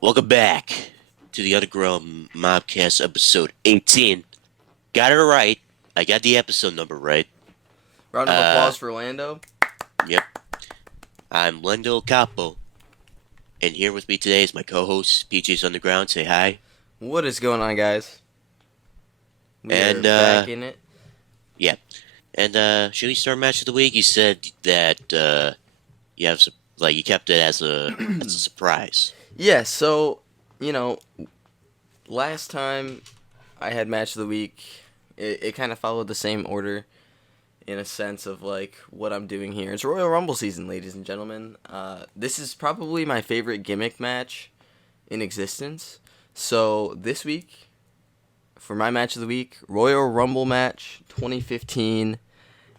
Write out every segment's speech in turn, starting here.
Welcome back to the Underground Mobcast episode 18. Got it right. I got the episode number right. Round of Uh, applause for Lando. yep. I'm Lendo Capo, and here with me today is my co-host PJ's Underground. Say hi. What is going on, guys? We are And back in it. yeah. And should we start match of the week? You said that you have you kept it as a surprise. Yeah, so, you know, last time I had match of the week, it kind of followed the same order in a sense of like what I'm doing here. It's Royal Rumble season, ladies and gentlemen. This is probably my favorite gimmick match in existence. So this week, for my match of the week, Royal Rumble match 2015.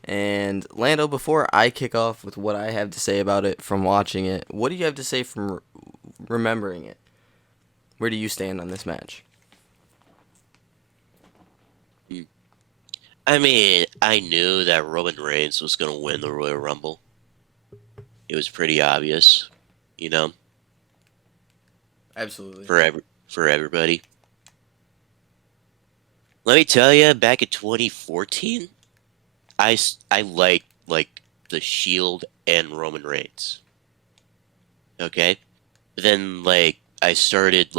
And Lando, before I kick off with what I have to say about it from watching it, what do you have to say from remembering it? Where do you stand on this match? Hmm. I mean, I knew that Roman Reigns was going to win the Royal Rumble. It was pretty obvious, you know, Absolutely. for everybody. Let me tell you, back in 2014, I liked like the Shield and Roman Reigns. Okay, but then I started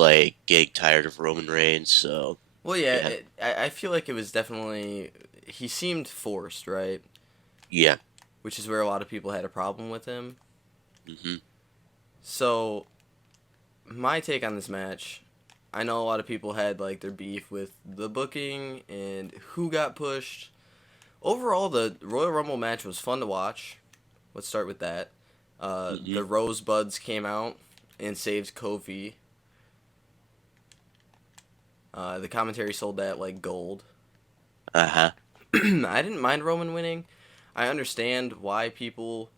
getting tired of Roman Reigns, so Well, yeah, yeah, I feel like it was definitely he seemed forced, right? yeah, Which is where a lot of people had a problem with him. hmm So my take on this match, I know a lot of people had like their beef with the booking and who got pushed. Overall, the Royal Rumble match was fun to watch. Let's start with that. hmm The Rosebuds came out and saved Kofi. The commentary sold that like gold. uh-huh, I didn't mind Roman winning. I understand why people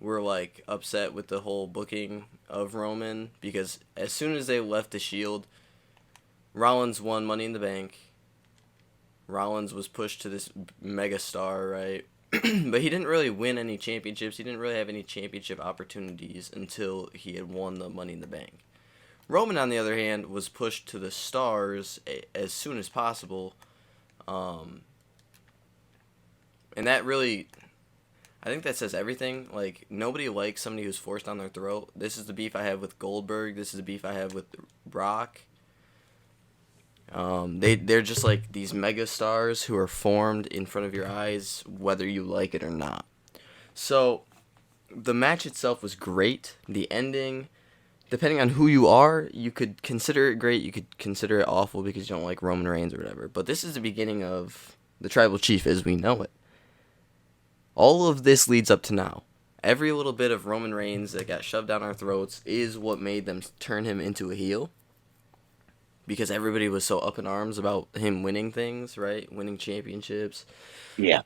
were like upset with the whole booking of Roman because as soon as they left the Shield, Rollins won Money in the Bank. Rollins was pushed to this mega star, right? But he didn't really win any championships. He didn't really have any championship opportunities until he had won the Money in the Bank. Roman, on the other hand, was pushed to the stars as soon as possible, um, and that really, I think that says everything. Like nobody likes somebody who's forced down their throat. This is the beef I have with Goldberg. This is the beef I have with Brock. They're just like these mega stars who are formed in front of your eyes, whether you like it or not. So the match itself was great. The ending, depending on who you are, you could consider it great. You could consider it awful because you don't like Roman Reigns or whatever. But this is the beginning of the Tribal Chief as we know it. All of this leads up to now. Every little bit of Roman Reigns that got shoved down our throats is what made them turn him into a heel. Because everybody was so up in arms about him winning things, right? Winning championships. yeah.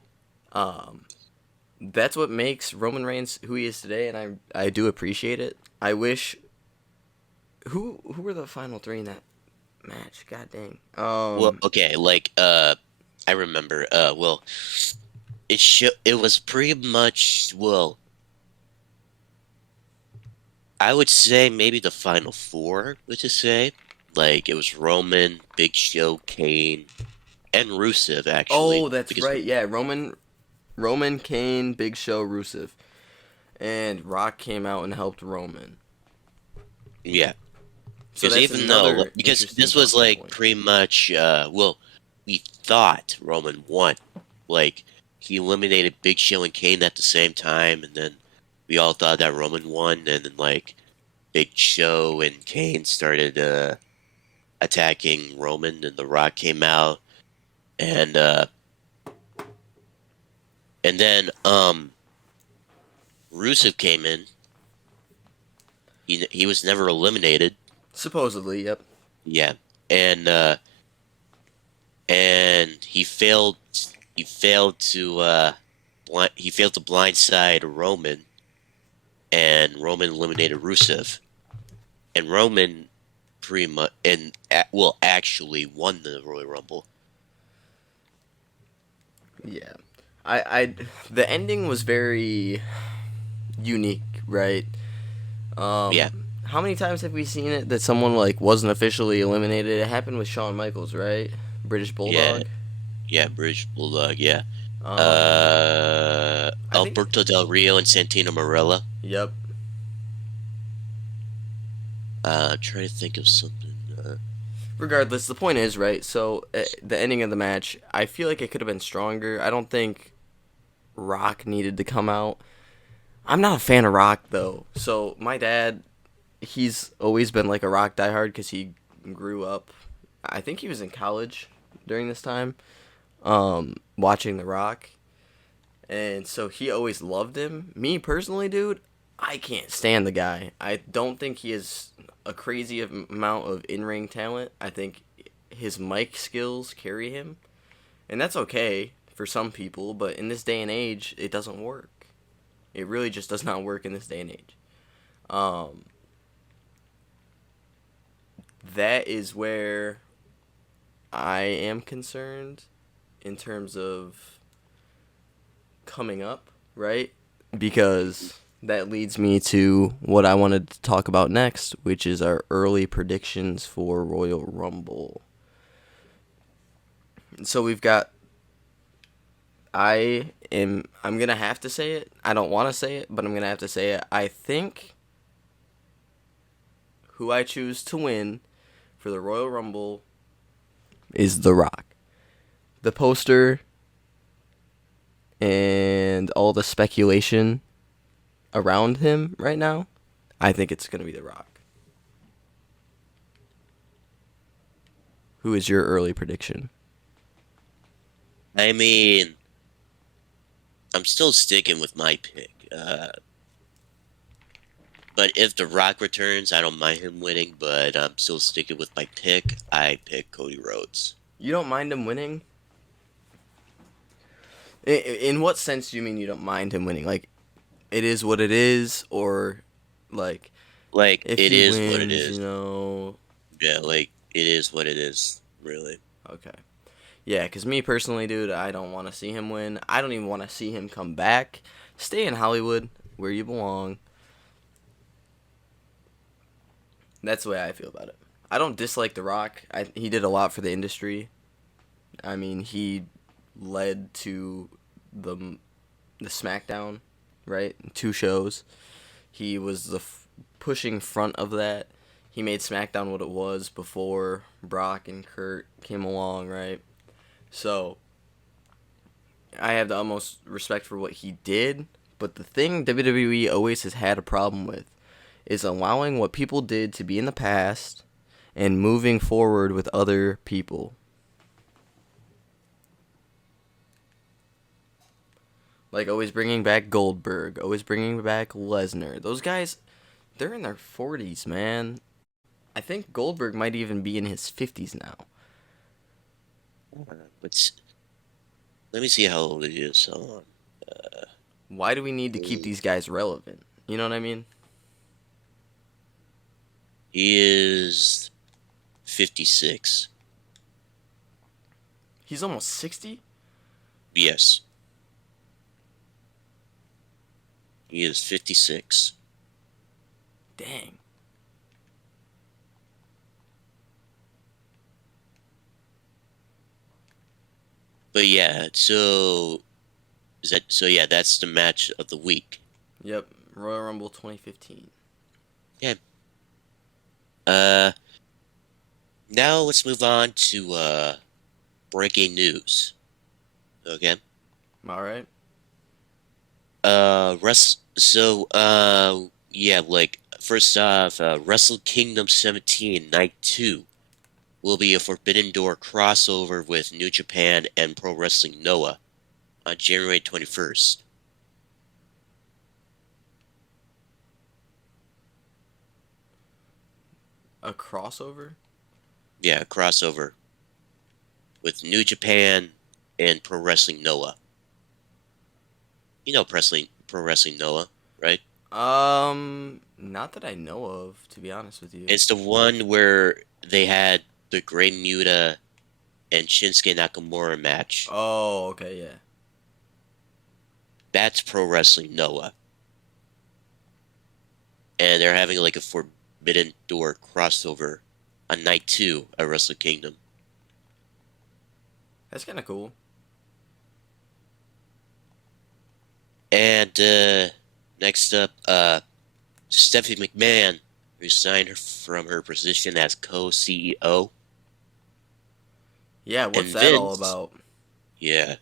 Um, that's what makes Roman Reigns who he is today, and I do appreciate it. I wish. Who were the final three in that match? God dang. Well, okay, I remember. Well, it was pretty much I would say maybe the final four, which is say. Like it was Roman, Big Show, Kane, and Rusev actually. Oh, that's Because right. Yeah, Roman, Kane, Big Show, Rusev, and Rock came out and helped Roman. yeah, So because that's even though another because interesting this was talking like point. pretty much we thought Roman won. Like he eliminated Big Show and Kane at the same time, and then we all thought that Roman won, and then Big Show and Kane started attacking Roman, and The Rock came out, and uh, and then Rusev came in. He was never eliminated. Supposedly, yep. Yeah, and he failed. He failed to he failed to blindside Roman, and Roman eliminated Rusev, and Roman pretty much actually won the Royal Rumble. Yeah. I the ending was very unique, right? Yeah, how many times have we seen it that someone like wasn't officially eliminated? It happened with Shawn Michaels, right? British Yeah, Bulldog. yeah, British Bulldog, yeah. Um, I think. Alberto Del Rio and Santino Marella. Yep. Trying to think of something. Regardless, the point is right. So the ending of the match, I feel like it could have been stronger. I don't think Rock needed to come out. I'm not a fan of Rock though. So my dad, he's always been like a Rock diehard because he grew up. I think he was in college during this time, watching The Rock, and so he always loved him. Me personally, dude, I can't stand the guy. I don't think he has a crazy amount of in-ring talent. I think his mic skills carry him, and that's okay for some people. But in this day and age, it doesn't work. It really just does not work in this day and age. Um, that is where I am concerned in terms of coming up, right? Because that leads me to what I wanted to talk about next, which is our early predictions for Royal Rumble. So we've got I'm going to have to say it. I don't want to say it, but I'm going to have to say it. I think who I choose to win for the Royal Rumble is The Rock. The poster and all the speculation around him right now, I think it's going to be The Rock. Who is your early prediction? I mean, I'm still sticking with my pick. But if The Rock returns, I don't mind him winning, but I'm still sticking with my pick. I pick Cody Rhodes. You don't mind him winning? In what sense do you mean you don't mind him winning? Like, it is what it is, or like Like, if it he is what it wins, is. Yeah, like, it is what it is, really. Okay. Yeah, because me personally, dude, I don't want to see him win. I don't even want to see him come back. Stay in Hollywood, where you belong. That's the way I feel about it. I don't dislike The Rock. He did a lot for the industry. I mean, he led to the the SmackDown, right? 2 shows. He was the pushing front of that. He made SmackDown what it was before Brock and Kurt came along, right? So I have the utmost respect for what he did. But the thing WWE always has had a problem with is allowing what people did to be in the past and moving forward with other people. Like always bringing back Goldberg, always bringing back Lesnar. Those guys, they're in their 40s, man. I think Goldberg might even be in his 50s now. But let me see how old he is. Hold on. Why do we need to keep these guys relevant? You know what I mean? He is 56. He's almost 60? Yes. He is 56. Dang. But yeah, so is that so? Yeah, that's the match of the week. Yep, Royal Rumble 2015. Yeah. Uh, Now let's move on to breaking news. Okay. All right. Yeah, like first off, Wrestle Kingdom 17 Night 2 will be a Forbidden Door crossover with New Japan and Pro Wrestling Noah on January 21st. A crossover? Yeah, a crossover with New Japan and Pro Wrestling Noah. You know Pro Wrestling Noah, right? Not that I know of, to be honest with you. It's the one where they had the Great Muta and Shinsuke Nakamura match. Oh, okay, yeah. That's Pro Wrestling Noah. And they're having like a Forbidden Door crossover on night 2 at Wrestle Kingdom. That's kind of cool. And next up, Stephanie McMahon resigned from her position as co-CEO. Yeah, what's And that all Vince, about? yeah,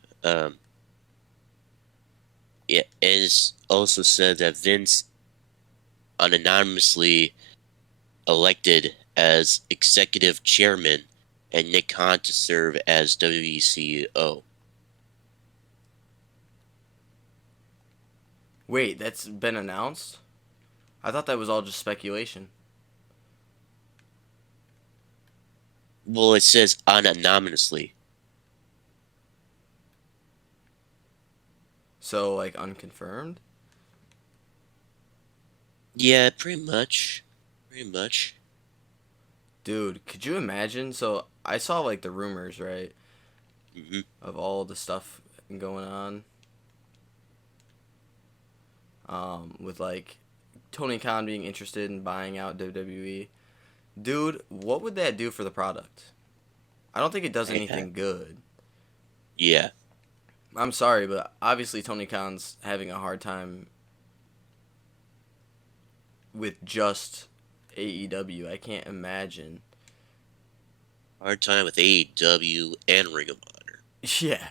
yeah, and it's also said that Vince unanimously elected as executive chairman and Nick Khan to serve as WWE CEO. Wait, that's been announced? I thought that was all just speculation. Well, it says unanimously. So, like, unconfirmed? Yeah, pretty much. Pretty much. Dude, could you imagine? So, I saw, like, the rumors, right? Hmm. Of all the stuff going on. With, like, Tony Khan being interested in buying out WWE. Dude, what would that do for the product? I don't think it does Yeah. anything good. Yeah. I'm sorry, but obviously Tony Khan's having a hard time with just AEW. I can't imagine. Hard time with AEW and Ring of Honor. Yeah.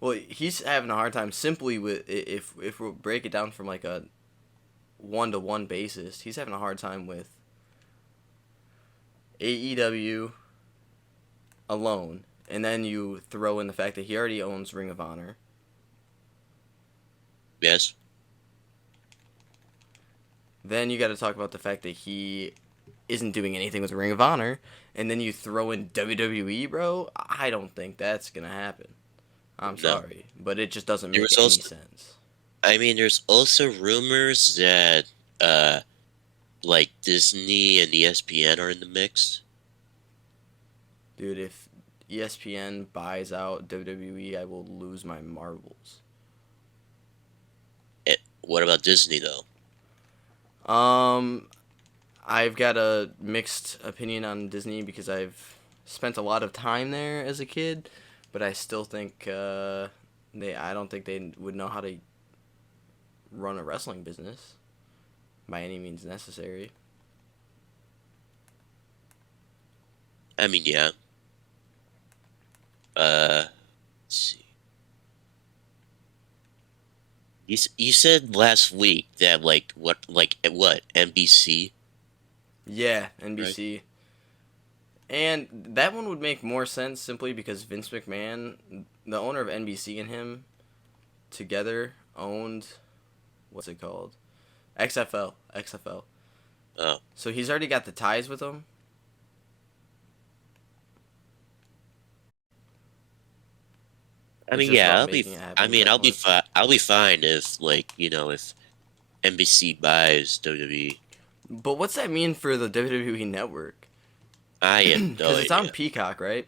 Well, he's having a hard time simply with if we break it down from like a 1-to-1 basis. He's having a hard time with AEW alone, and then you throw in the fact that he already owns Ring of Honor. Yes. Then you got to talk about the fact that he isn't doing anything with Ring of Honor, and then you throw in WWE, bro. I don't think that's gonna happen. I'm No. sorry, but it just doesn't There make was any also, sense. I mean, there's also rumors that, uh, like Disney and ESPN are in the mix. Dude, if ESPN buys out WWE, I will lose my marbles. What about Disney though? Um, I've got a mixed opinion on Disney because I've spent a lot of time there as a kid, but I still think I don't think they would know how to run a wrestling business by any means necessary. I mean, yeah. Let's see. You said last week that what NBC, Yeah, right? NBC. And that one would make more sense simply because Vince McMahon, the owner of NBC, and him together owned what's it called? XFL. XFL. Oh, So he's already got the ties with them. I It's mean, just yeah. about making it happen I at mean, that I'll be point. fine. I'll be fine if if NBC buys WWE. But what's that mean for the WWE network? I have no Because it's on idea. Peacock, right?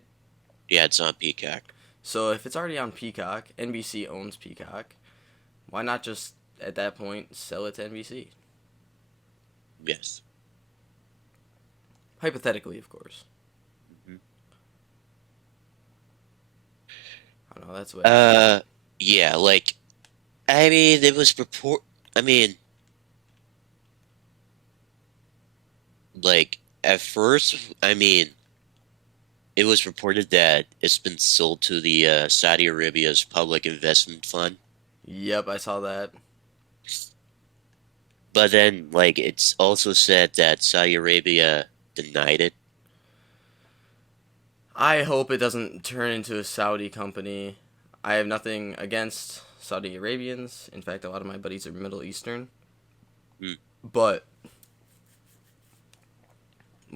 Yeah, it's on Peacock. So if it's already on Peacock, NBC owns Peacock. Why not just at that point sell it to NBC? Yes. Hypothetically, of course. Mhm. I don't know. That's the way I see it. Uh, yeah. I mean, it was purport. I mean, at first, I mean, it was reported that it's been sold to the Saudi Arabia's Public Investment Fund. Yep, I saw that. But then, it's also said that Saudi Arabia denied it. I hope it doesn't turn into a Saudi company. I have nothing against Saudi Arabians. In fact, a lot of my buddies are Middle Eastern. Mm. But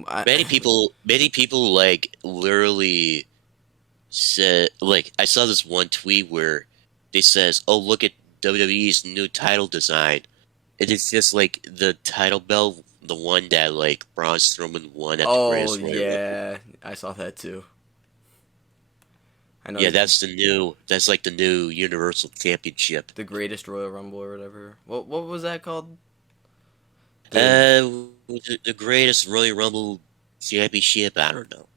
I, Many people, literally said, I saw this one tweet where they says, "Oh, look at WWE's new title design," and it's just like the title belt, the one that Braun Strowman won at the oh Greatest Royal Rumble. yeah, I saw that too. I know Yeah, he's that's like the new Universal Championship. the greatest Royal Rumble or whatever. What was that called? The the greatest Royal Rumble championship. I don't know.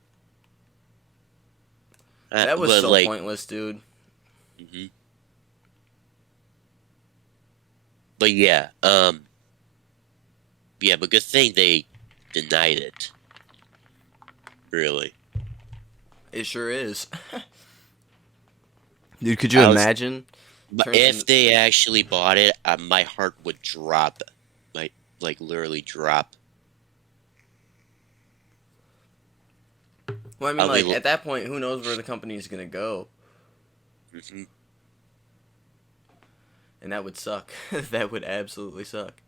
that was But so like, pointless, dude. mhm. But yeah, yeah, but good thing they denied it. Really, It sure is. Dude, could you I was. imagine? But Turns if in. they actually bought it, my heart would drop. Might like literally drop. Well, I mean, I'll like be. at that point, who knows where the company is gonna go, Mhm. and that would suck. That would absolutely suck.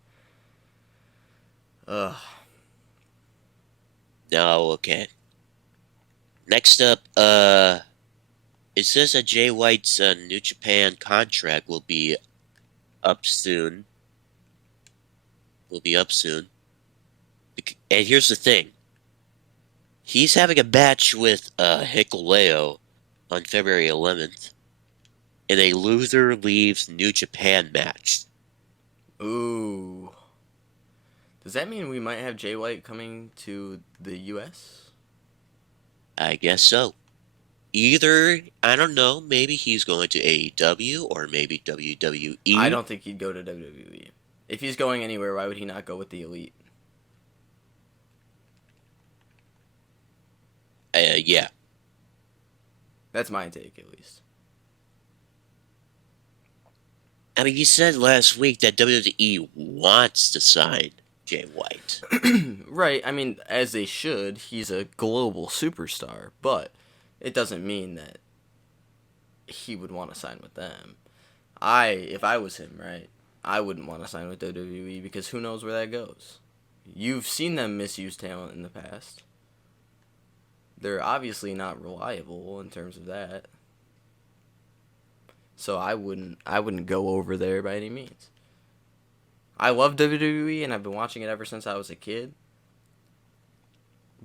Ugh. No, okay. Next up, it says that Jay White's New Japan contract will be up soon. Will be up soon. And here's the thing: he's having a match with Hikuleo on February 11th in a loser leaves New Japan match. Ooh. Does that mean we might have Jay White coming to the U.S.? I guess so. Either I don't know, maybe he's going to AEW or maybe I WWE. don't think he'd go to WWE. If he's going anywhere, why would he not go with the Elite? Yeah. That's my take, at least. I mean, you said last week that WWE wants to sign Jay White. Right. I mean, as they should. He's a global superstar, but it doesn't mean that he would want to sign with them. If I was him, right, I wouldn't want to sign with WWE because who knows where that goes. You've seen them misuse talent in the past. They're obviously not reliable in terms of that. So I wouldn't go over there by any means. I love WWE and I've been watching it ever since I was a kid.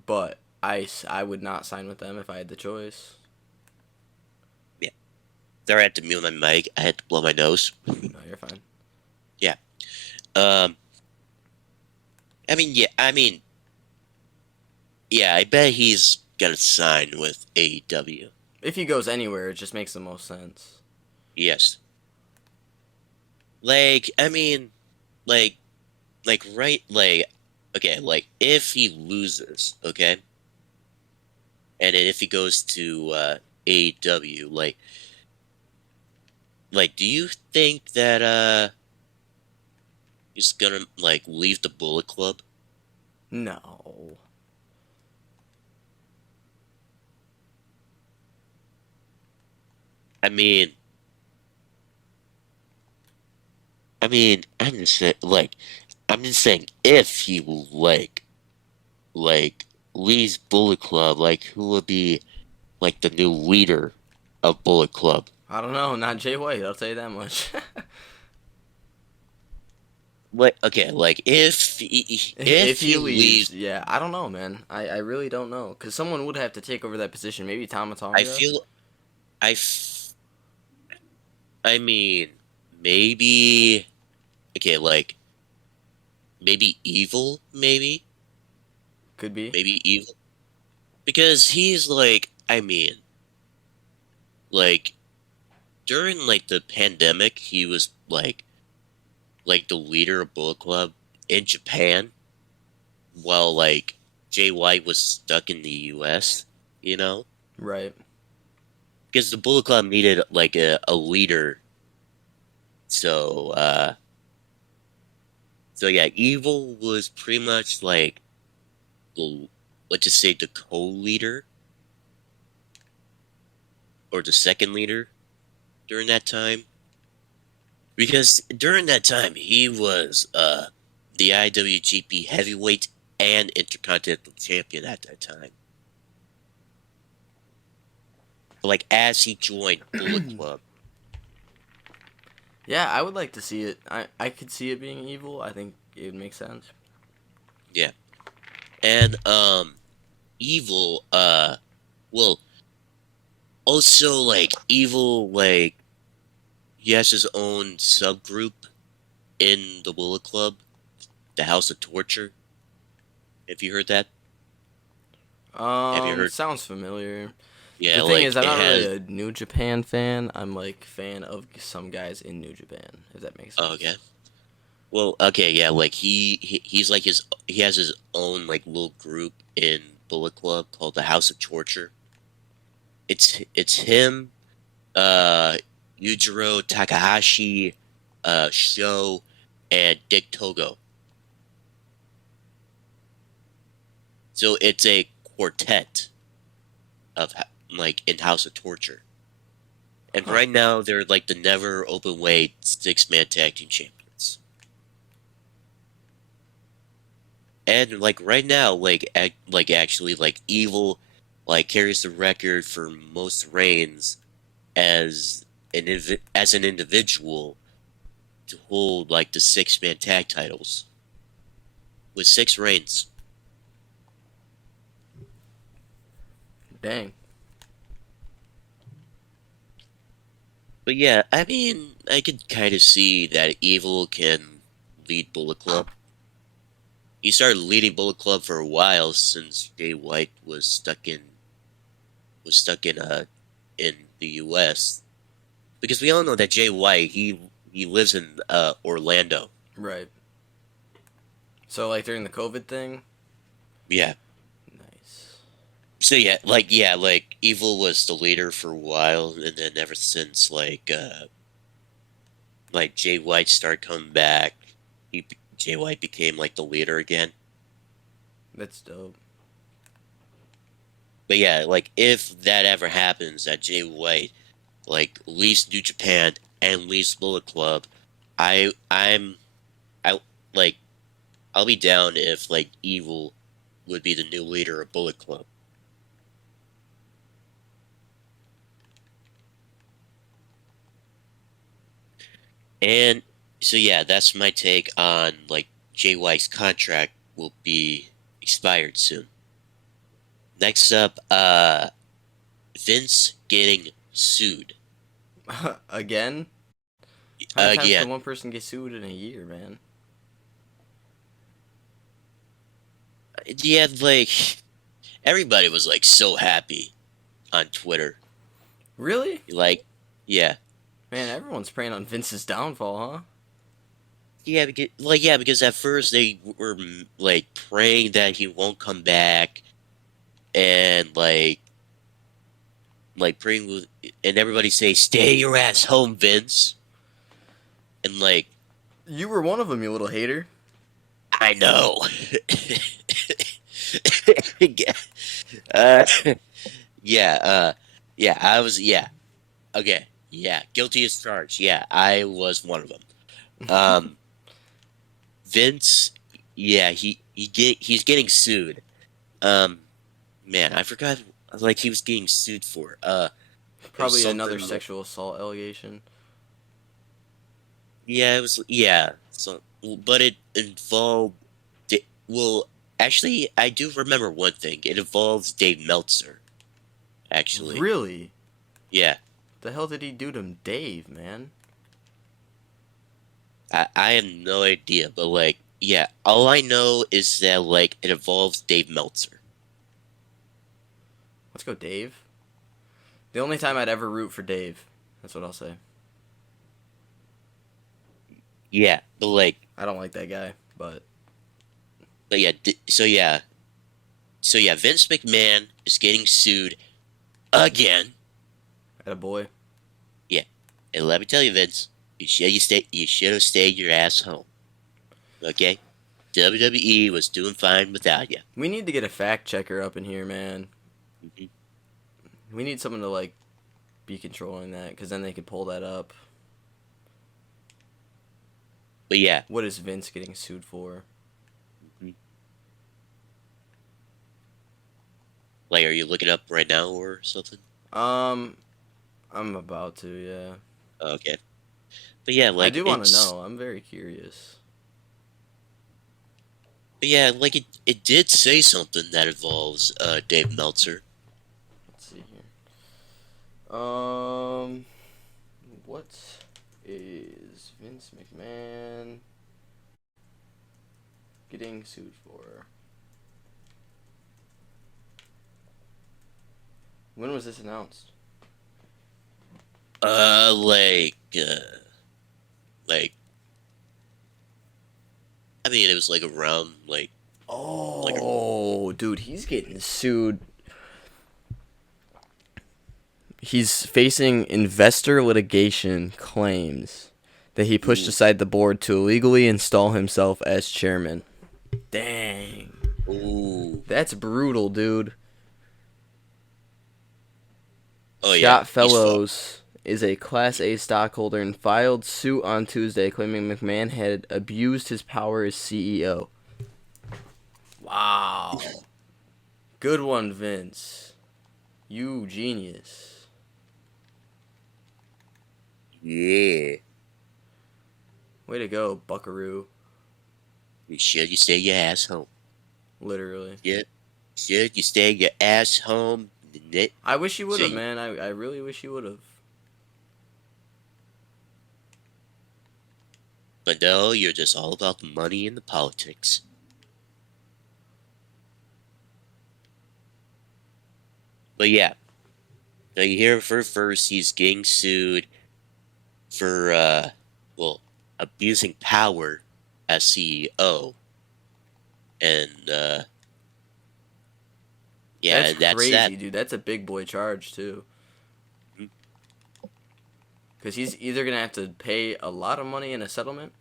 But I would not sign with them if I had the choice. Yeah. Sorry, I had to mute my mic. I had to blow my nose. No, you're fine. Yeah. Um. I mean, yeah. I mean, yeah. I bet he's gonna sign with AEW. If he goes anywhere, it just makes the most sense. Yes. I mean, like, right, okay, like, if he loses, okay, and then if he goes to AEW, do you think that he's gonna leave the Bullet Club? No. I mean, I'm just saying, I'm just saying, if he will like leaves Bullet Club, who will be the new leader of Bullet Club? I don't know. Not Jay White. I'll tell you that much. Okay, If if he he leaves, leaves, yeah, I don't know, man. I really don't know. Because someone would have to take over that position. Maybe Tama I Tonga? feel I f- I mean maybe okay, maybe evil, Could be. maybe evil because he's like during the pandemic, he was the leader of Bullet Club in Japan, while Jay White was stuck in the U.S. You know, Right. because the Bullet Club needed a leader. So yeah, evil was pretty much the let's just say the co-leader or the second leader during that time. Because during that time he was the IWGP heavyweight and intercontinental champion at that time. But as he joined Bullet Club, Yeah, I would like to see it. I could see it being evil. I think it would make sense. yeah. And evil well also evil he has his own subgroup in the Bullet Club. the House of Torture. Have you heard that? Have you heard? Sounds familiar. The Yeah, thing is, like I'm it not really has. a New Japan fan. I'm like fan of some guys in New Japan, if that makes Oh, okay. sense. Well, okay, yeah, like he's like he has his own like little group in Bullet Club called the House of Torture. It's him, uh, Yujiro Takahashi, Sho, and Dick Togo. So it's a quartet of like in House of Torture. And Huh. right now they're like the never open weight six-man tag team champions. And like right now, like actually like Evil like carries the record for most reigns as as an individual to hold like the six-man tag titles with six reigns. Dang. But yeah, I mean, I could kind of see that Evil can lead Bullet Club. He started leading Bullet Club for a while since Jay White was stuck in the U.S. Because we all know that Jay White he lives in Orlando. Right. So like during the COVID thing. Yeah. Nice. So yeah, like Evil was the leader for a while, and then ever since like Jay White started coming back, Jay White became like the leader again. That's dope. But yeah, like if that ever happens, that Jay White like leaves New Japan and leaves Bullet Club, I'm I like I'll be down if like Evil would be the new leader of Bullet Club. And so yeah, that's my take on like Jay White's contract will be expired soon. Next up, Vince getting sued Again? How many times can again. one person get sued in a year, man? Yeah, like everybody was like so happy on Twitter. Really? Like, yeah, Man, everyone's praying on Vince's downfall, huh? because at first they were like praying that he won't come back and like praying with, and everybody say, "Stay your ass home, Vince." And like, You were one of them, you little hater. I know. uh, yeah, yeah, I was, yeah, okay, yeah, guilty as charged. Yeah, I was one of them. Um, Vince, yeah, he's getting sued. Um, man, I forgot, like he was getting sued for. It was Probably another something. sexual assault allegation. Yeah, it was. Yeah, so but it involved. Well, actually, I do remember one thing. It involves Dave Meltzer. Actually, Really? yeah, The hell did he do to Dave, man? I have no idea, but like, yeah, all I know is that like it involves Dave Meltzer. Let's go, Dave. The only time I'd ever root for Dave. That's what I'll say. Yeah, I don't like that guy, but but yeah, so yeah, Vince McMahon is getting sued again. at a boy. Yeah, and let me tell you, Vince, you should have stayed your ass home. Okay, WWE was doing fine without you. We need to get a fact checker up in here, man. Mhm. We need someone to like be controlling that, because then they could pull that up. But yeah, What is Vince getting sued for? mhm. Like, are you looking up right now or something? Um, I'm about to, yeah. Okay, but yeah, I like do want to it's, know. I'm very curious. but yeah, like it did say something that involves Dave Meltzer. Let's see here. What is Vince McMahon Getting sued for. When was this announced? Uh, like, uh, like, I mean, it was like around, like a, Oh, dude, he's getting sued. He's facing investor litigation claims that he pushed ooh, aside the board to illegally install himself as chairman. Dang. ooh. That's brutal, dude. Oh yeah, Scott he's fucked. Fellows is a Class A stockholder and filed suit on Tuesday claiming McMahon had abused his power as CEO. Wow. Good one, Vince. You genius. Yeah. Way to go, buckaroo. Should you stay your ass home? Literally. Yeah. Should you stay your ass home? I wish you would So have, you, man. I really wish you would have. but no, you're just all about the money and the politics. But yeah, so you hear it for first, he's getting sued for, well, abusing power as CEO. And, yeah, That's and that's that. crazy, dude. That's a big boy charge, too. Because he's either going to have to pay a lot of money in a settlement,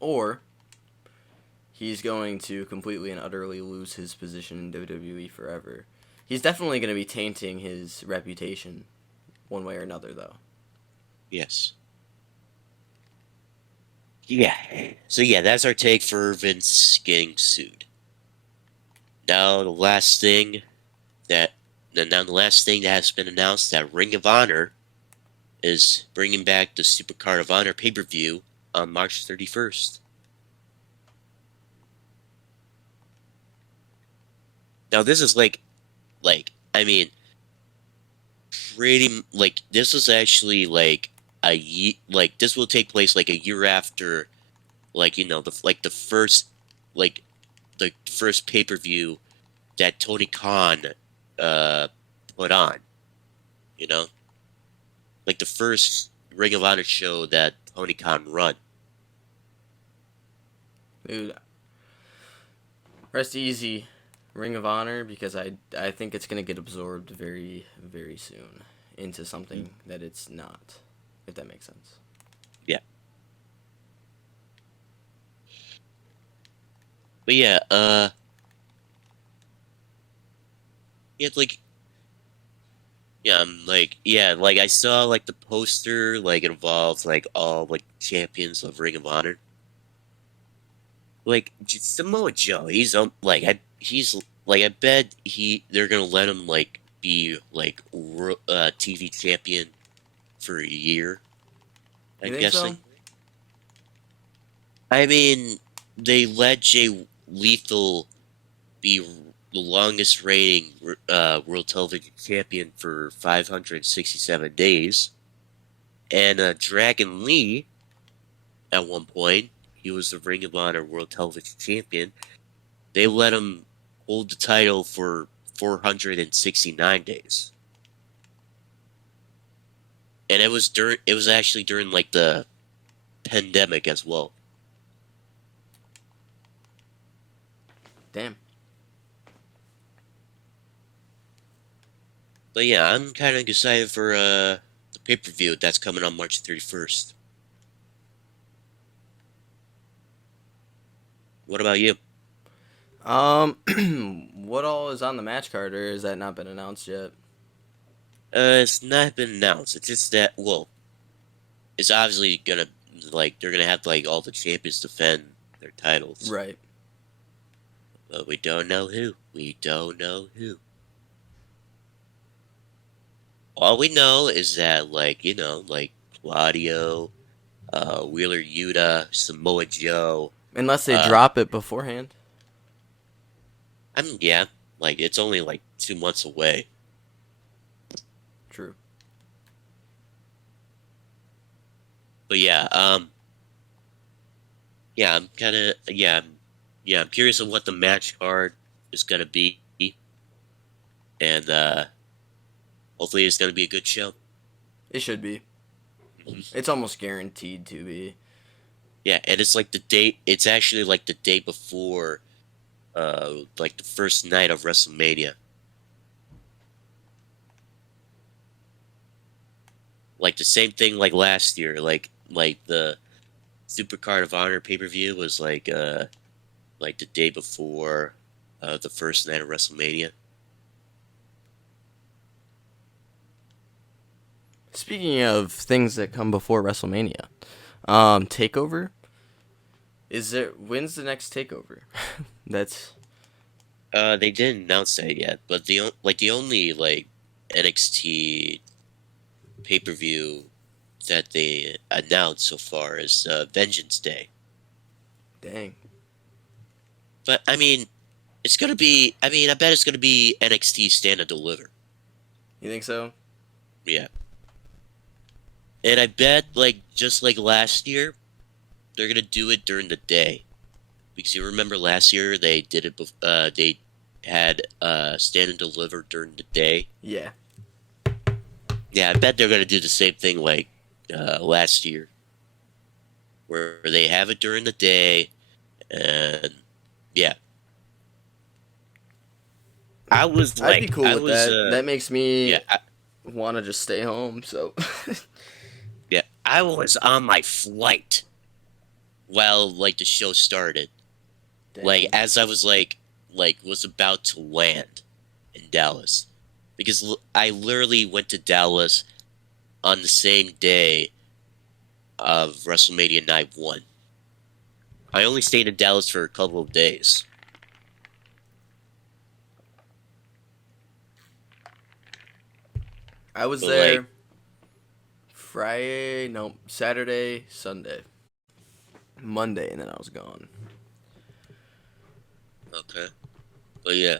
or he's going to completely and utterly lose his position in WWE forever. He's definitely going to be tainting his reputation one way or another, though. Yes. Yeah. So yeah, that's our take for Vince getting sued. Now the last thing that now the last thing that has been announced that Ring of Honor is bringing back the Supercard of Honor pay-per-view on March 31st. Now this is I mean, pretty like this is actually like this will take place like a year after the first like the first pay-per-view that Tony Khan uh put on, you know? Like the first Ring of Honor show that Tony Khan run. Dude, rest easy, Ring of Honor, because I think it's going to get absorbed very, very soon into something that it's not, if that makes sense. Yeah. But yeah, yeah, like I saw like the poster, like it involves like all like champions of Ring of Honor. Like Samoa Joe, he's like I bet they're gonna let him like be like TV champion for a year. You I'm think so? guessing. I mean, they let Jay Lethal be the longest reigning world television champion for 567 days, and Dragon Lee at one point he was the Ring of Honor World Television Champion. They let him hold the title for 469 days. And it was actually during like the pandemic as well. Damn. But yeah, I'm kind of excited for the pay-per-view that's coming on March 31st. What about you? What all is on the match card, or has that not been announced yet? It's not been announced. It's just that, well, it's obviously gonna like they're gonna have like all the champions defend their titles, Right. but we don't know who. We don't know who. All we know is that like Claudio, Wheeler Yuta, Samoa Joe. Unless they Uh, drop it beforehand. I mean, yeah, like it's only like 2 months away. True. But yeah, yeah, I'm kind of yeah. yeah, I'm curious of what the match card is gonna be, and hopefully it's gonna be a good show. It should be. Mhm. It's almost guaranteed to be. Yeah, and it's like the date. It's actually like the day before, like the first night of WrestleMania. Like the same thing like last year. Like the Supercard of Honor pay per view was like the day before, the first night of WrestleMania. Speaking of things that come before WrestleMania, Takeover. Is there? When's the next Takeover? That's They didn't announce that yet, but the only like NXT pay per view that they announced so far is Vengeance Day. dang. But I mean, it's gonna be. I mean, I bet it's gonna be NXT Stand and Deliver. You think so? Yeah, and I bet like just like last year, they're gonna do it during the day because you remember last year they did it. They had Stand and Deliver during the day. Yeah. Yeah, I bet they're gonna do the same thing like last year, where they have it during the day, and yeah, I'd be cool I with was, that. That makes yeah, me want to just stay home. So. yeah, I was on my flight while like the show started. Like Dang. as I was like was about to land in Dallas, because I literally went to Dallas on the same day of WrestleMania Night One. I only stayed in Dallas for a couple of days, I was but like, there Friday, no, Saturday, Sunday, Monday, and then I was gone. okay, but yeah,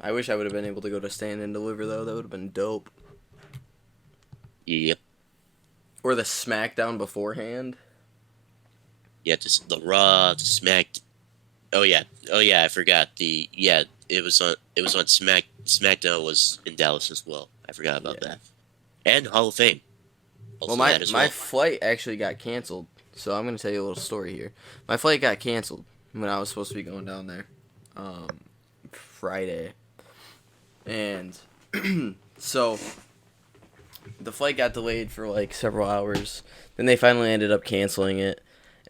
I wish I would have been able to go to Stand and Deliver though. That would have been dope. yep, Or the SmackDown beforehand. yeah, the Raw, the Smack. Oh yeah, I forgot it was on SmackDown was in Dallas as well. I forgot about Yeah. that. And Hall of Fame, Well, also my that as my well. flight actually got canceled. So I'm gonna tell you a little story here. My flight got canceled when I was supposed to be going down there, um, Friday, and so the flight got delayed for like several hours. Then they finally ended up canceling it.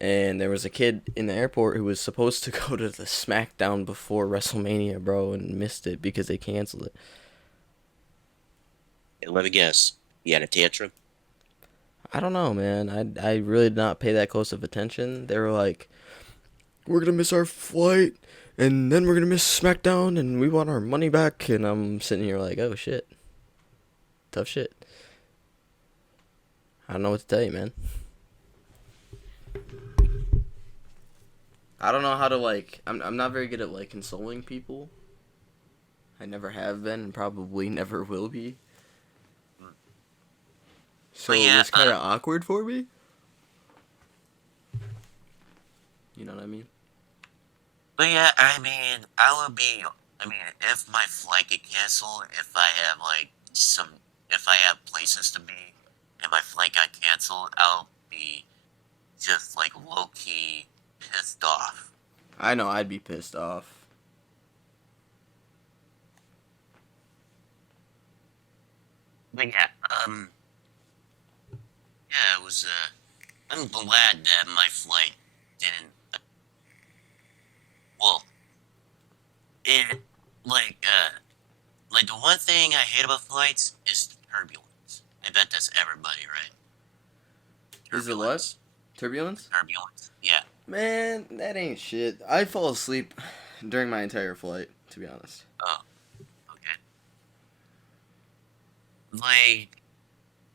And there was a kid in the airport who was supposed to go to the SmackDown before WrestleMania, bro, and missed it because they canceled it. And let me guess, he had a tantrum. I don't know, man. I really did not pay that close of attention. They were like, "We're gonna miss our flight, and then we're gonna miss SmackDown, and we want our money back." And I'm sitting here like, "Oh shit, tough shit." I don't know what to tell you, man. I don't know how to like. I'm not very good at like consoling people. I never have been, and probably never will be. So But it yeah, was kind of awkward for me. You know what I mean? I mean, I would be. I mean, if my flight get canceled, if I have places to be, and my flight got canceled, I'll be just like low key pissed off. I know I'd be pissed off. But yeah, yeah, it was. I'm glad that my flight didn't. Well, it like like the one thing I hate about flights is turbulence. I bet that's everybody, right? Is it what? Turbulence. Turbulence? Turbulence. Yeah. Man, that ain't shit. I fall asleep during my entire flight, to be honest. Oh, okay. Like,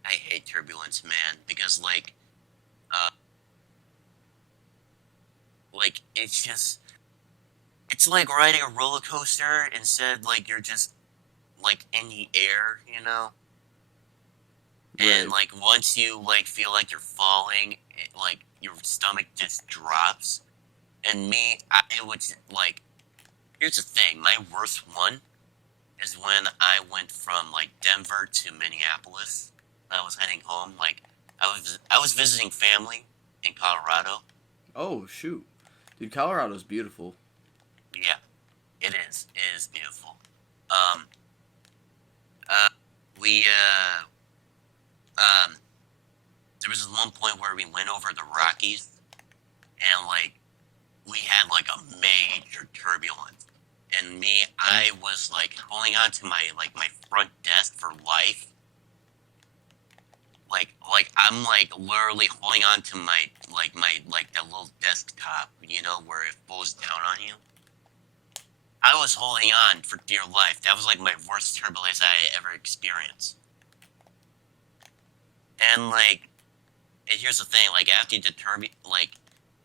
I hate turbulence, man, because uh, it's just it's like riding a roller coaster instead. Like you're just like in the air, you know. And Right. like once you like feel like you're falling, like your stomach just drops, And me, I would like. Here's the thing: my worst one is when I went from like Denver to Minneapolis. I was heading home. Like I was visiting family in Colorado. Oh shoot, dude, Colorado's beautiful. Yeah, it is. It is beautiful. Um, uh, we um, there was one point where we went over the Rockies, and like we had like a major turbulence. And me, I was like holding on to my front desk for life. Like I'm like literally holding on to my that little desktop, where it falls down on you. I was holding on for dear life. That was like my worst turbulence I ever experienced. And like, and here's the thing: like after the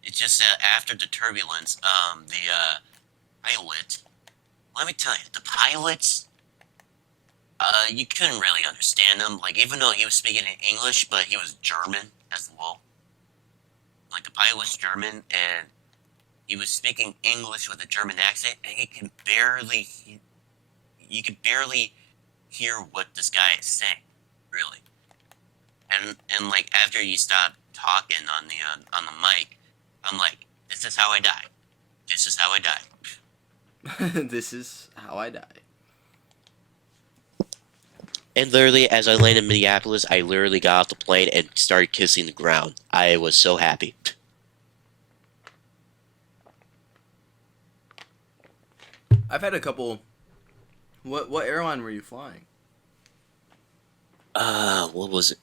it's just that after the turbulence, the pilot. Let me tell you, the pilots, you couldn't really understand him. Like even though he was speaking in English, but he was German as well. Like the pilot was German, and he was speaking English with a German accent, and you could barely hear what this guy is saying, really. And like after you stop talking on the mic, I'm like, this is how I die. This is how I die. This is how I die. And literally, as I landed in Minneapolis, I literally got off the plane and started kissing the ground. I was so happy. I've had a couple. What airline were you flying? What was it?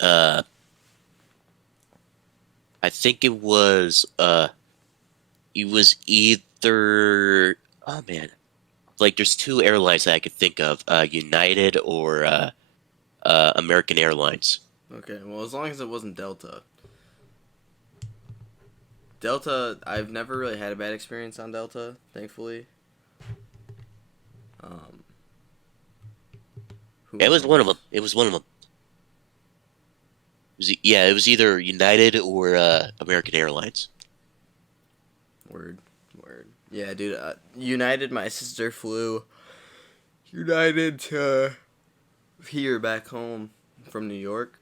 I think it was either, oh man, like there's two airlines that I could think of, United or American Airlines. Okay, well as long as it wasn't Delta. Delta, I've never really had a bad experience on Delta, thankfully. Um, who It was one of them. else? It was one of them. Yeah, it was either United or American Airlines. Word, word. Yeah, dude. United, my sister flew United to here back home from New York,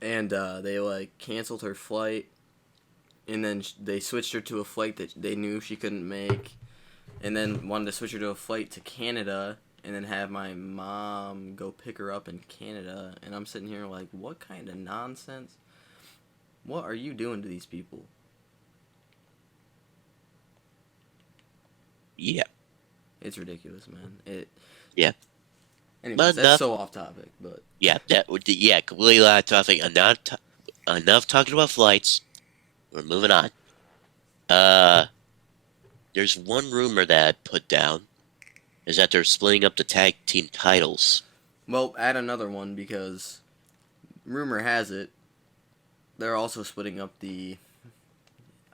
and they like canceled her flight, and then they switched her to a flight that they knew she couldn't make, and then wanted to switch her to a flight to Canada, and then have my mom go pick her up in Canada, and I'm sitting here like, what kind of nonsense? What are you doing to these people? Yeah, It's ridiculous, man. yeah. Anyways, But that's enough. so off topic, but Yeah, yeah, completely off topic. Enough talking about flights. We're moving on. Uh, there's one rumor that I put down is that they're splitting up the tag team titles. well, add another one because rumor has it they're also splitting up the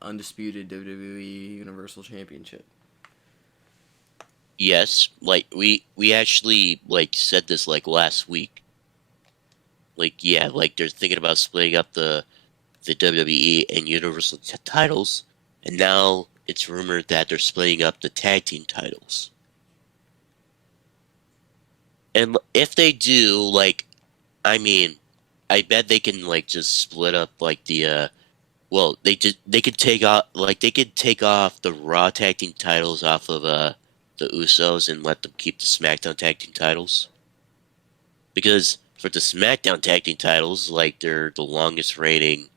undisputed WWE Universal Championship. Yes, like we actually like said this like last week. Like yeah, like they're thinking about splitting up the WWE and Universal titles, and now it's rumored that they're splitting up the tag team titles. And if they do, like, I mean, I bet they can like just split up like well, they could take off the Raw tag team titles off of the Usos and let them keep the SmackDown tag team titles. Because for the SmackDown tag team titles, like they're the longest reigning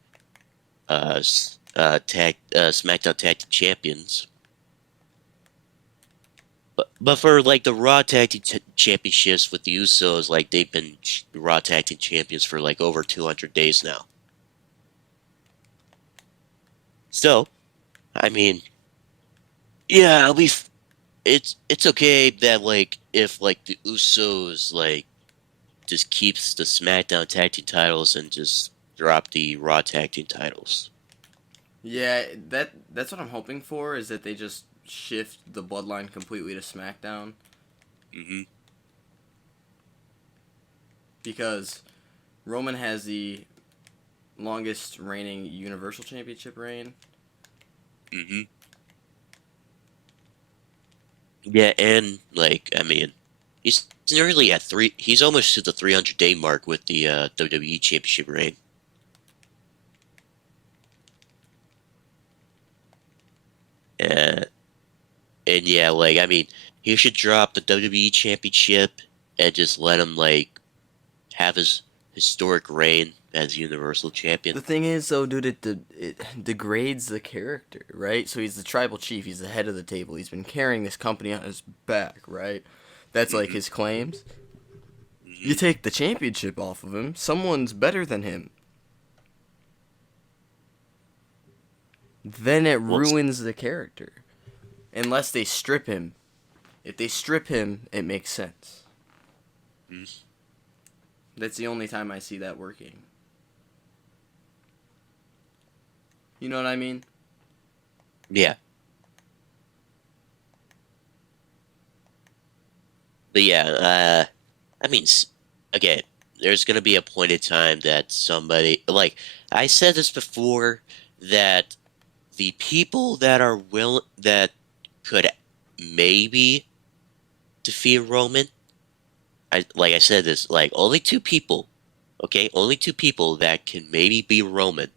SmackDown tag team champions. But for like the Raw tag team championships with the Usos, like they've been Raw tag team champions for like over 200 days now. So, I mean, yeah, it's okay that like if like the Usos like just keeps the SmackDown tag team titles and just drop the Raw tag team titles. Yeah, that's what I'm hoping for is that they just shift the bloodline completely to SmackDown Hmm. because Roman has the longest reigning Universal Championship reign. Hmm. Yeah, and like I mean, he's nearly at three. He's almost to the 300-day mark with the WWE Championship reign. Uh, and yeah, like I mean, he should drop the WWE Championship and just let him like have his historic reign as Universal Champion. The thing is, though, dude, it degrades the character, right? So he's the tribal chief. He's the head of the table. He's been carrying this company on his back, right? That's like Hmm. his claims. You Hmm. take the championship off of him, someone's better than him. Then it Well, ruins the character. Unless they strip him. If they strip him, it makes sense. mm, That's the only time I see that working. You know what I mean? yeah, but yeah, I mean, again, there's gonna be a point in time that somebody like I said this before that the people that are that could maybe defeat Roman. I said this like only two people, okay, only two people that can maybe be Roman: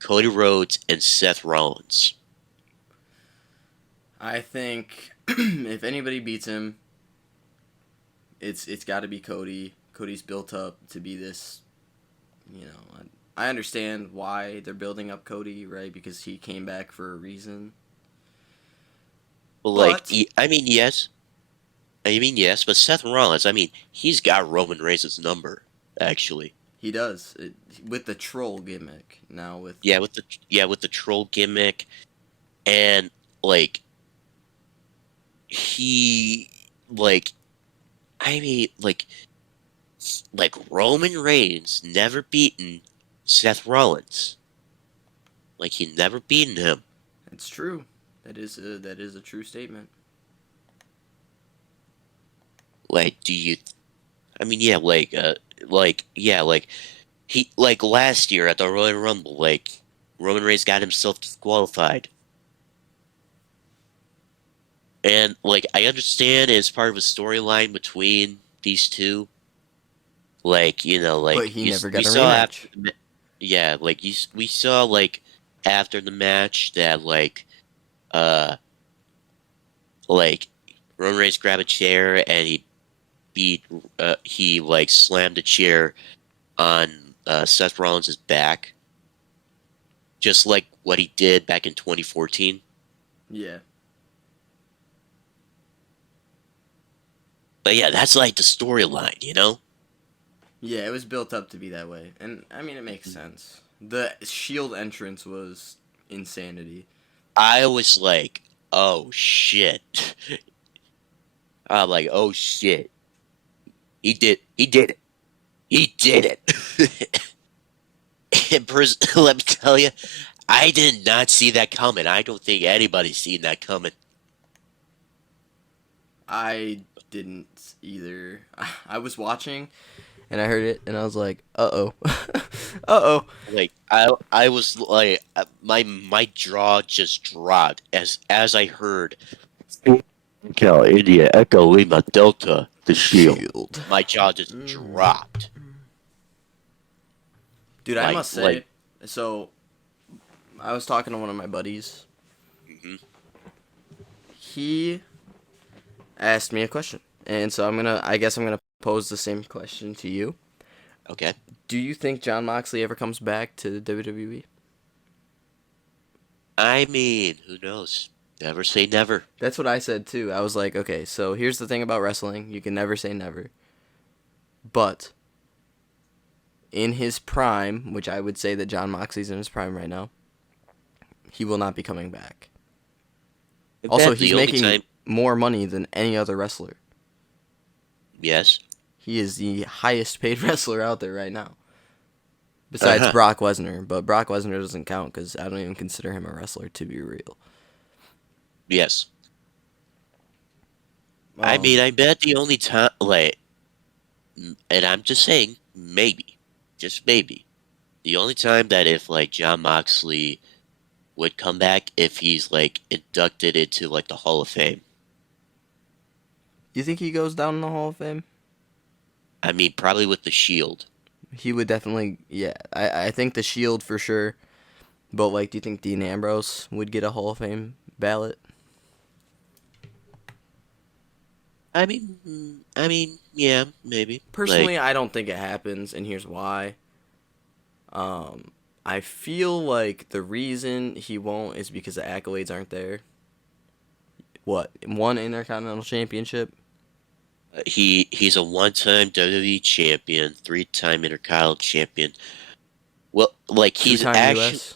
Cody Rhodes and Seth Rollins. I think if anybody beats him, it's got to be Cody. Cody's built up to be this, you know. I understand why they're building up Cody, right? Because he came back for a reason. But like, But I mean yes, but Seth Rollins, I mean, he's got Roman Reigns' number actually. he does with the troll gimmick now. With Yeah, with the troll gimmick and like he like I mean like Roman Reigns never beaten Seth Rollins. Like he never beaten him. it's true. That is a true statement. Like do you I mean yeah, like yeah, like he like last year at the Royal Rumble, like Roman Reigns got himself disqualified. And like I understand it's part of a storyline between these two. Like, But like he never we got a saw after rematch. yeah, like we saw like after the match that uh like Roman Reigns grabbed a chair and beat he like slammed a chair on Seth Rollins' back, just like what he did back in 2014. Yeah. But yeah, that's like the storyline, you know? Yeah, it was built up to be that way. And I mean it makes sense. The Shield entrance was insanity. I was like, oh shit. I'm like, oh shit. He did it. He did it. Let me tell you, I did not see that coming. I don't think anybody's seen that coming. I didn't either. I was watching and I heard it and I was like, "Uh-oh." Uh-oh. Like I was like my jaw just dropped as I heard Cal India Echo Lima Delta the Shield. Shield. My jaw just Mm. dropped. Dude, I Like must like say, so I was talking to one of my buddies. mhm. He asked me a question. And so I guess I'm going to pose the same question to you. Okay. Do you think John Moxley ever comes back to WWE? I mean, who knows? Never say never. That's what I said too. I was like, okay, so here's the thing about wrestling. You can never say never. But in his prime, which I would say that John Moxley's in his prime right now, he will not be coming back. In Also, fact, he's the only making time more money than any other wrestler. yes. He is the highest paid wrestler out there right now. Besides Uh-huh. Brock Lesnar, but Brock Lesnar doesn't count because I don't even consider him a wrestler to be real. Yes. I mean, Um, I bet the only time, like, and I'm just saying, maybe, just maybe, the only time that if like John Moxley would come back if he's like inducted into like the Hall of Fame. You think he goes down in the Hall of Fame? I mean, probably with the Shield. He would definitely. Yeah, I think the Shield for sure. But like, do you think Dean Ambrose would get a Hall of Fame ballot? Yeah, maybe. Personally, Like, I don't think it happens, and here's why. Um, I feel like the reason he won't is because the accolades aren't there. What, one Intercontinental Championship? he's a one-time WWE champion, three-time Intercontinental champion. Well, like Two-time U.S.?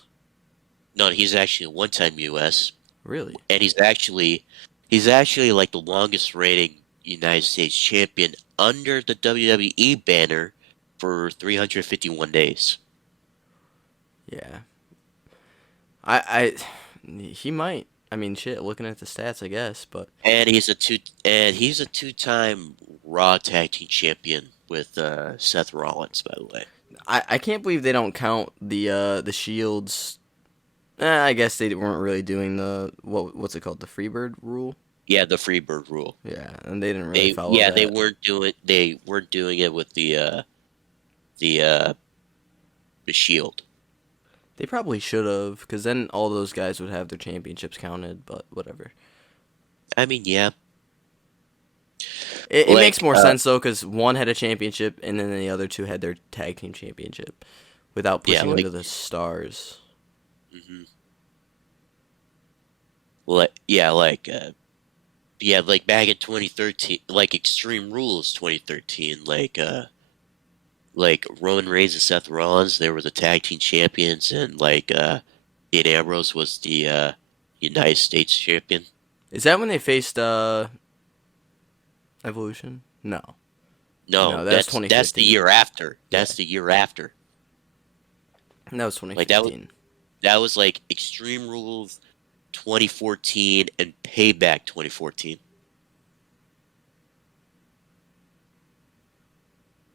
he's actually a one-time US, Really? and he's actually like the longest reigning United States champion under the WWE banner for 351 days. Yeah. I he might. I mean, shit. Looking at the stats, I guess, but And he's a two-time Raw Tag Team Champion with Seth Rollins, by the way. I can't believe they don't count the Shields. I guess they weren't really doing the what's it called, the Freebird rule. Yeah, the Freebird rule. Yeah, and they didn't really They follow yeah that. they weren't doing it with the uh the Shield. They probably should have, because then all those guys would have their championships counted. But whatever. I mean, yeah, It makes like more sense though, because one had a championship, and then the other two had their tag team championship, without yeah, pushing them like to the stars. mhm. like yeah, like yeah, like back in 2013, like Extreme Rules 2013, like Roman Reigns and Seth Rollins, they were the tag team champions, and Dean Ambrose was the United States champion. Is that when they faced Evolution? No, No, no, that was that's the 2015. year after. Yeah, That's the year after. that was Like that was 2015. that was like Extreme Rules 2014 and Payback 2014.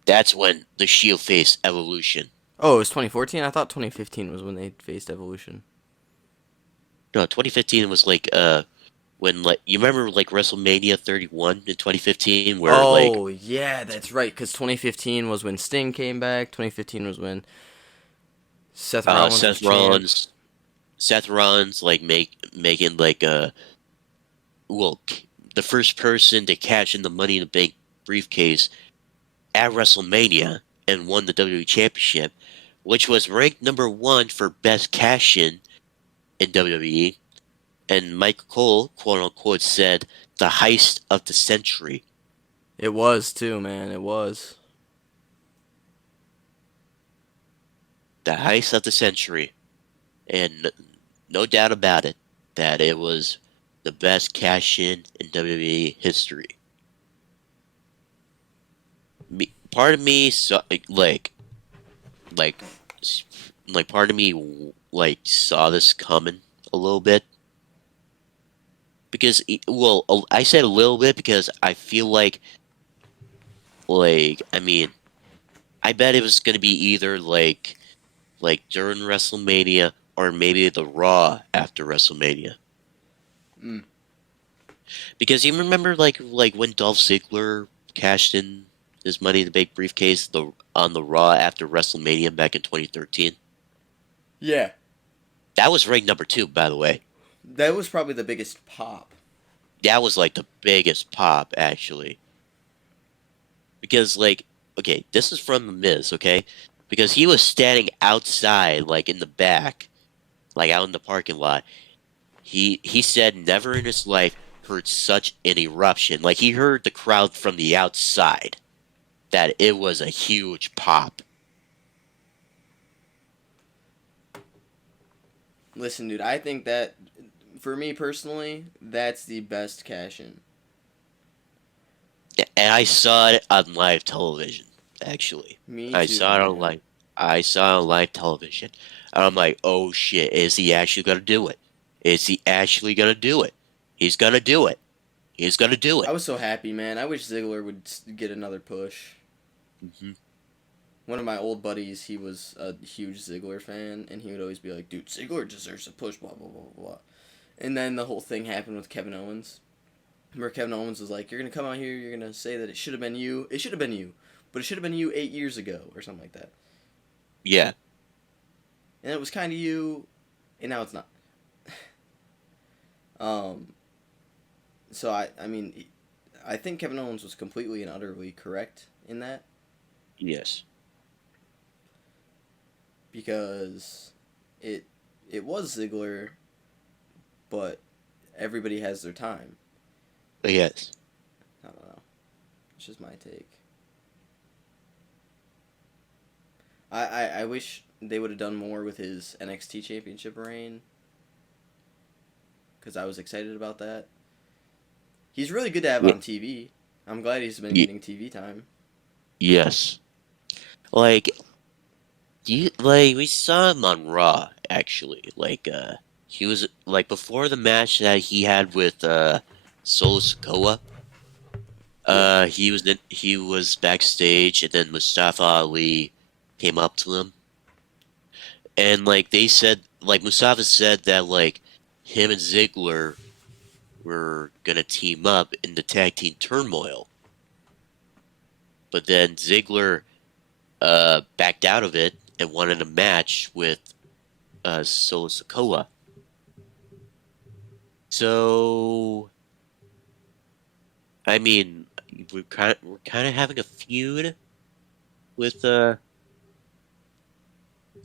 That's when the Shield faced Evolution. Oh, it was 2014. I thought 2015 was when they faced Evolution. No, 2015 was when like you remember like WrestleMania 31 in 2015 where like Oh yeah, that's right. Because 2015 was when Sting came back. 2015 was when Seth uh Rollins was Seth champ. Rollins Seth Rollins making well the first person to cash in the Money in the Bank briefcase at WrestleMania and won the WWE Championship, which was ranked number one for best cash in WWE. And Michael Cole, quote unquote, said the heist of the century. It was too, man. It was. The heist of the century. And no doubt about it that it was the best cash in WWE history. Part of me saw like part of me like saw this coming a little bit because I said a little bit because I feel like I mean I bet it was gonna be either like during WrestleMania or maybe the Raw after WrestleMania. Mm. Because you remember like when Dolph Ziggler cashed in his Money in the Bank briefcase on the Raw after WrestleMania back in 2013. Yeah, That was ranked number two, by the way. that was probably the biggest pop. That was like the biggest pop actually. Because like okay, this is from the Miz, okay? Because he was standing outside, like in the back, like out in the parking lot. He said never in his life heard such an eruption. Like he heard the crowd from the outside. That it was a huge pop. Listen, dude, I think that for me personally, that's the best cash in. And I saw it on live television, actually. Me I too, saw it on man. live I saw it on live television. And I'm like, oh shit, is he actually gonna do it? Is he actually gonna do it? He's gonna do it. He's gonna do I it. was so happy, man. I wish Ziggler would get another push. Hmm. One of my old buddies, he was a huge Ziggler fan, and he would always be like, "Dude, Ziggler deserves a push." Blah blah blah blah. And then the whole thing happened with Kevin Owens, where Kevin Owens was like, "You're gonna come out here, you're gonna say that it should have been you. It should have been you, but it should have been you 8 years ago or something like that. Yeah. And it was kind of you, and now it's not." Um. So I mean, I think Kevin Owens was completely and utterly correct in that Yes. because it it was Ziggler, but everybody has their time. Yes. I don't know. It's just my take. I wish they would have done more with his NXT Championship reign because I was excited about that. He's really good to have Ye- on TV. I'm glad he's been ye- getting TV time. yes. Like, like we saw him on Raw actually. He was like before the match that he had with Solo Sikoa. Yeah. He was backstage, and then Mustafa Ali came up to him, and like they said, like Mustafa said that like him and Ziggler were gonna team up in the tag team turmoil, but then Ziggler backed out of it and wanted a match with Solo Sikoa. So I mean, we're kind of having a feud with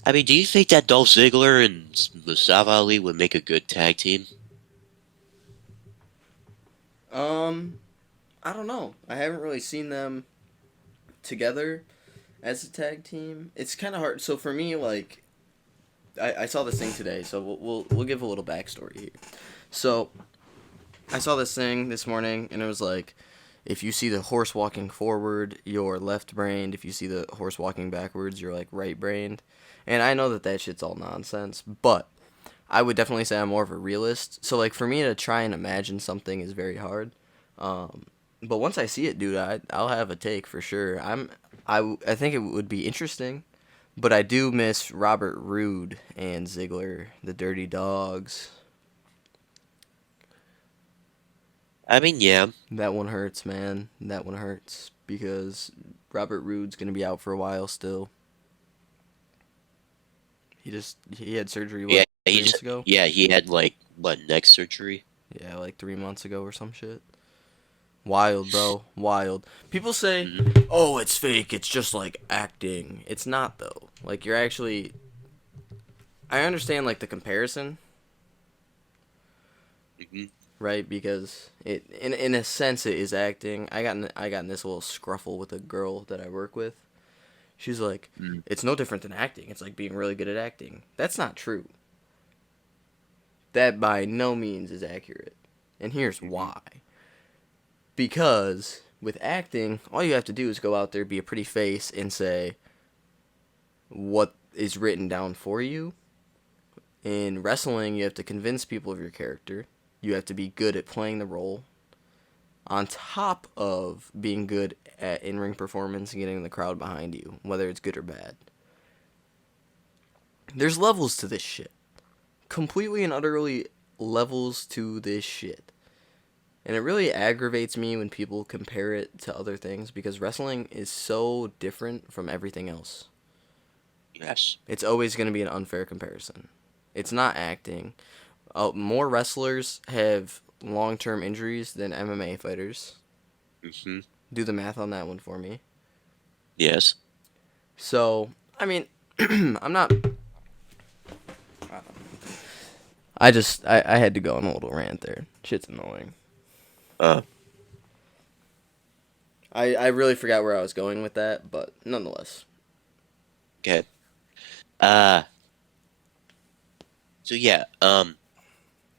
I mean, do you think that Dolph Ziggler and Mustafa Ali would make a good tag team? Um, I don't know. I haven't really seen them together as a tag team. It's kind of hard. So for me, like, I saw this thing today. So we'll give a little backstory here. So I saw this thing this morning, and it was like, if you see the horse walking forward, you're left brained. If you see the horse walking backwards, you're like right brained. And I know that that shit's all nonsense, but I would definitely say I'm more of a realist. So like for me to try and imagine something is very hard. Um, but once I see it, dude, I'll have a take for sure. I think it would be interesting, but I do miss Robert Roode and Ziggler, the Dirty Dogs. I mean, yeah, That one hurts, man. That one hurts because Robert Roode's gonna be out for a while still. He had surgery yeah, what 3 months ago? he had like what neck surgery? Yeah, like 3 months ago or some shit. Wild, bro. Wild. People say, Hmm. "Oh, it's fake. It's just like acting." It's not though. Like you're actually. I understand like the comparison, Hmm. right? Because it, in a sense, it is acting. I got in this little scruffle with a girl that I work with. She's like, Mm. "It's no different than acting. It's like being really good at acting." That's not true. That by no means is accurate, and here's Hmm. why. Because with acting, all you have to do is go out there, be a pretty face, and say what is written down for you. In wrestling, you have to convince people of your character. You have to be good at playing the role, on top of being good at in ring performance and getting the crowd behind you, whether it's good or bad. There's levels to this shit. Completely and utterly levels to this shit. And it really aggravates me when people compare it to other things because wrestling is so different from everything else. Yes. It's always going to be an unfair comparison. It's not acting. More wrestlers have long-term injuries than MMA fighters. Hmm. Do the math on that one for me. Yes. So, I mean, I'm not. I had to go on a little rant there. Shit's annoying. Uh. I really forgot where I was going with that, but nonetheless. Okay. Uh. So yeah.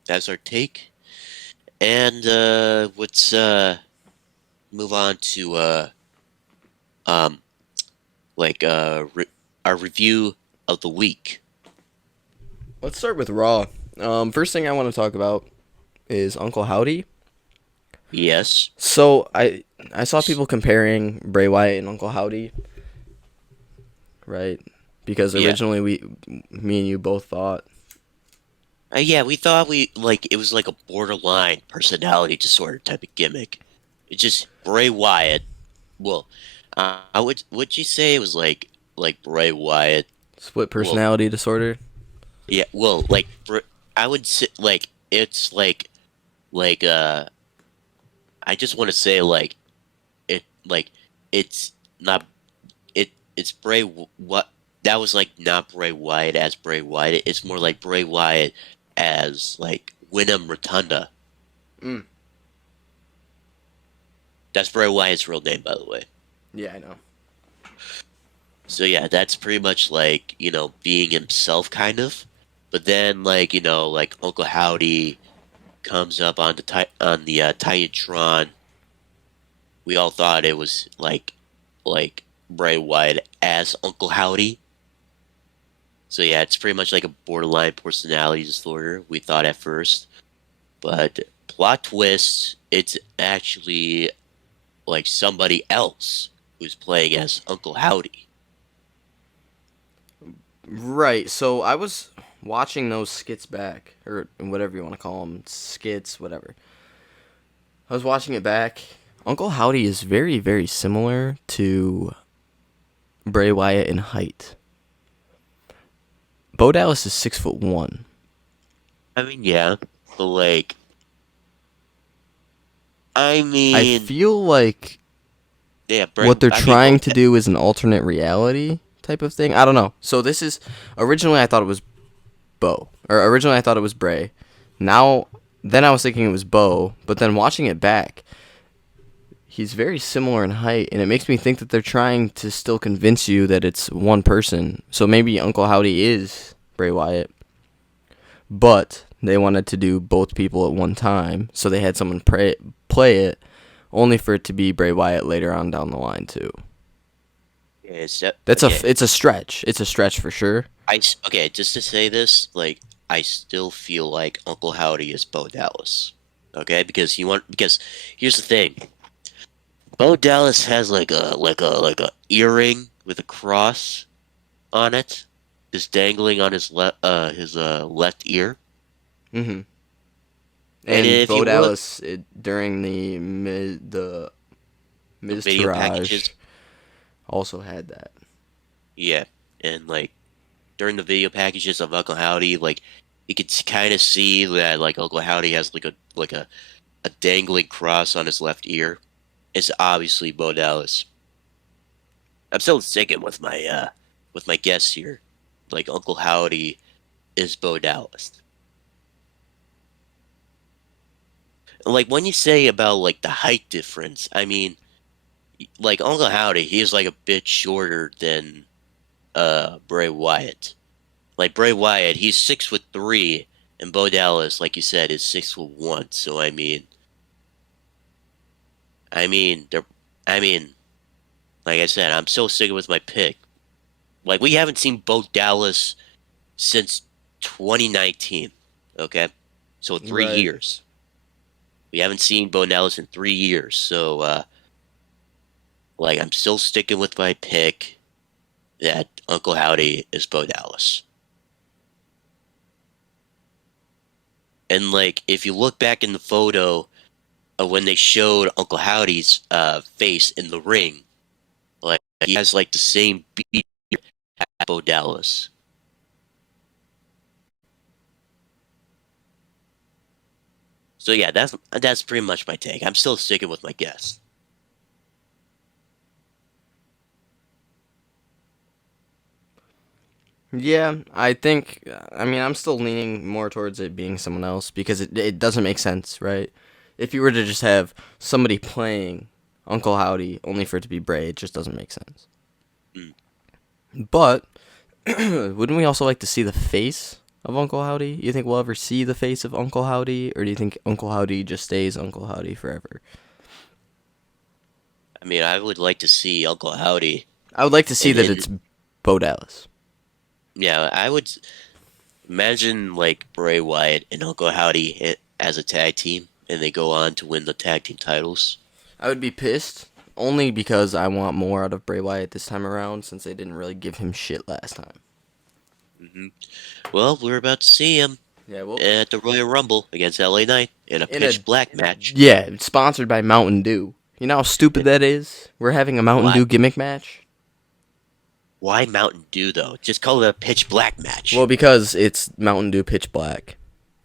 That's our take, and let's move on to um like our review of the week. Let's start with Raw. First thing I want to talk about is Uncle Howdy. Yes. So I saw people comparing Bray Wyatt and Uncle Howdy, right? Because Yeah. originally me and you both thought Yeah, we thought it was like a borderline personality disorder type of gimmick. It's just Bray Wyatt. Well, would you say it was like Bray Wyatt? Split Well, personality disorder. yeah, I would say like it's like I just want to say like it's not it's what that was like not Bray Wyatt as Bray Wyatt. It's more like Bray Wyatt as like Wyndham Rotunda. Mm. That's Bray Wyatt's real name, by the way. Yeah, I know. So yeah, that's pretty much like, being himself kind of. But then like Uncle Howdy comes up on the Titantron. We all thought it was like Bray Wyatt as Uncle Howdy. So yeah, it's pretty much like a borderline personality disorder, we thought at first. But plot twist, it's actually like somebody else who's playing as Uncle Howdy. Right. So I was watching those skits back, or whatever you want to call them, skits, whatever. I was watching it back. Uncle Howdy is very, very similar to Bray Wyatt in height. Bo Dallas is 6'1". I mean, yeah, but I I mean, feel like yeah, what they're I mean, trying to do is an alternate reality type of thing. I don't know. So this is originally I thought it was Bo, or originally I thought it was Bray. Now, then I was thinking it was Bo, but then watching it back, he's very similar in height, and it makes me think that they're trying to still convince you that it's one person. So maybe Uncle Howdy is Bray Wyatt, but they wanted to do both people at one time, so they had someone play it, only for it to be Bray Wyatt later on down the line too. yeah, okay. It's a stretch. It's a stretch for sure. Okay, just to say this, I still feel like Uncle Howdy is Bo Dallas. Okay, because here's the thing. Bo Dallas has like a earring with a cross on it, just dangling on his left ear. hmm And And if Bo you look Dallas during the the Miz video packages, Taraj also had that. yeah, and during the video packages of Uncle Howdy, you could kind of see that Uncle Howdy has a dangling cross on his left ear. It's obviously Bo Dallas. I'm still sticking with my guess here. Like Uncle Howdy is Bo Dallas. And when you say about the height difference, I mean like Uncle Howdy, he is like a bit shorter than Bray Wyatt. Like Bray Wyatt, he's 6'3", and Bo Dallas, like you said, is 6'1". So I mean, they're, I mean, like I said, I'm still sticking with my pick. Like we haven't seen Bo Dallas since 2019. Okay, so three Right. years. We haven't seen Bo Dallas in 3 years. So I'm still sticking with my pick that Uncle Howdy is Bo Dallas. And if you look back in the photo of when they showed Uncle Howdy's face in the ring, he has the same beat as Bo Dallas. So yeah, that's pretty much my take. I'm still sticking with my guess. Yeah, I think. I mean, I'm still leaning more towards it being someone else because it doesn't make sense, right? If you were to just have somebody playing Uncle Howdy only for it to be Bray, it just doesn't make sense. Mm. But wouldn't we also like to see the face of Uncle Howdy? You think we'll ever see the face of Uncle Howdy, or do you think Uncle Howdy just stays Uncle Howdy forever? I mean, I would like to see Uncle Howdy, I would like to see and that in it's Bo Dallas. yeah, I would imagine Bray Wyatt and Uncle Howdy as a tag team, and they go on to win the tag team titles. I would be pissed only because I want more out of Bray Wyatt this time around since they didn't really give him shit last time. Well, we're about to see him. Yeah, well, at the Royal Rumble against LA Knight in a in a pitch black match. yeah, it's sponsored by Mountain Dew. You know how stupid that is? We're having a Mountain Why? Dew gimmick match. Why Mountain Dew though? Just call it a pitch black match. Well, because it's Mountain Dew Pitch Black,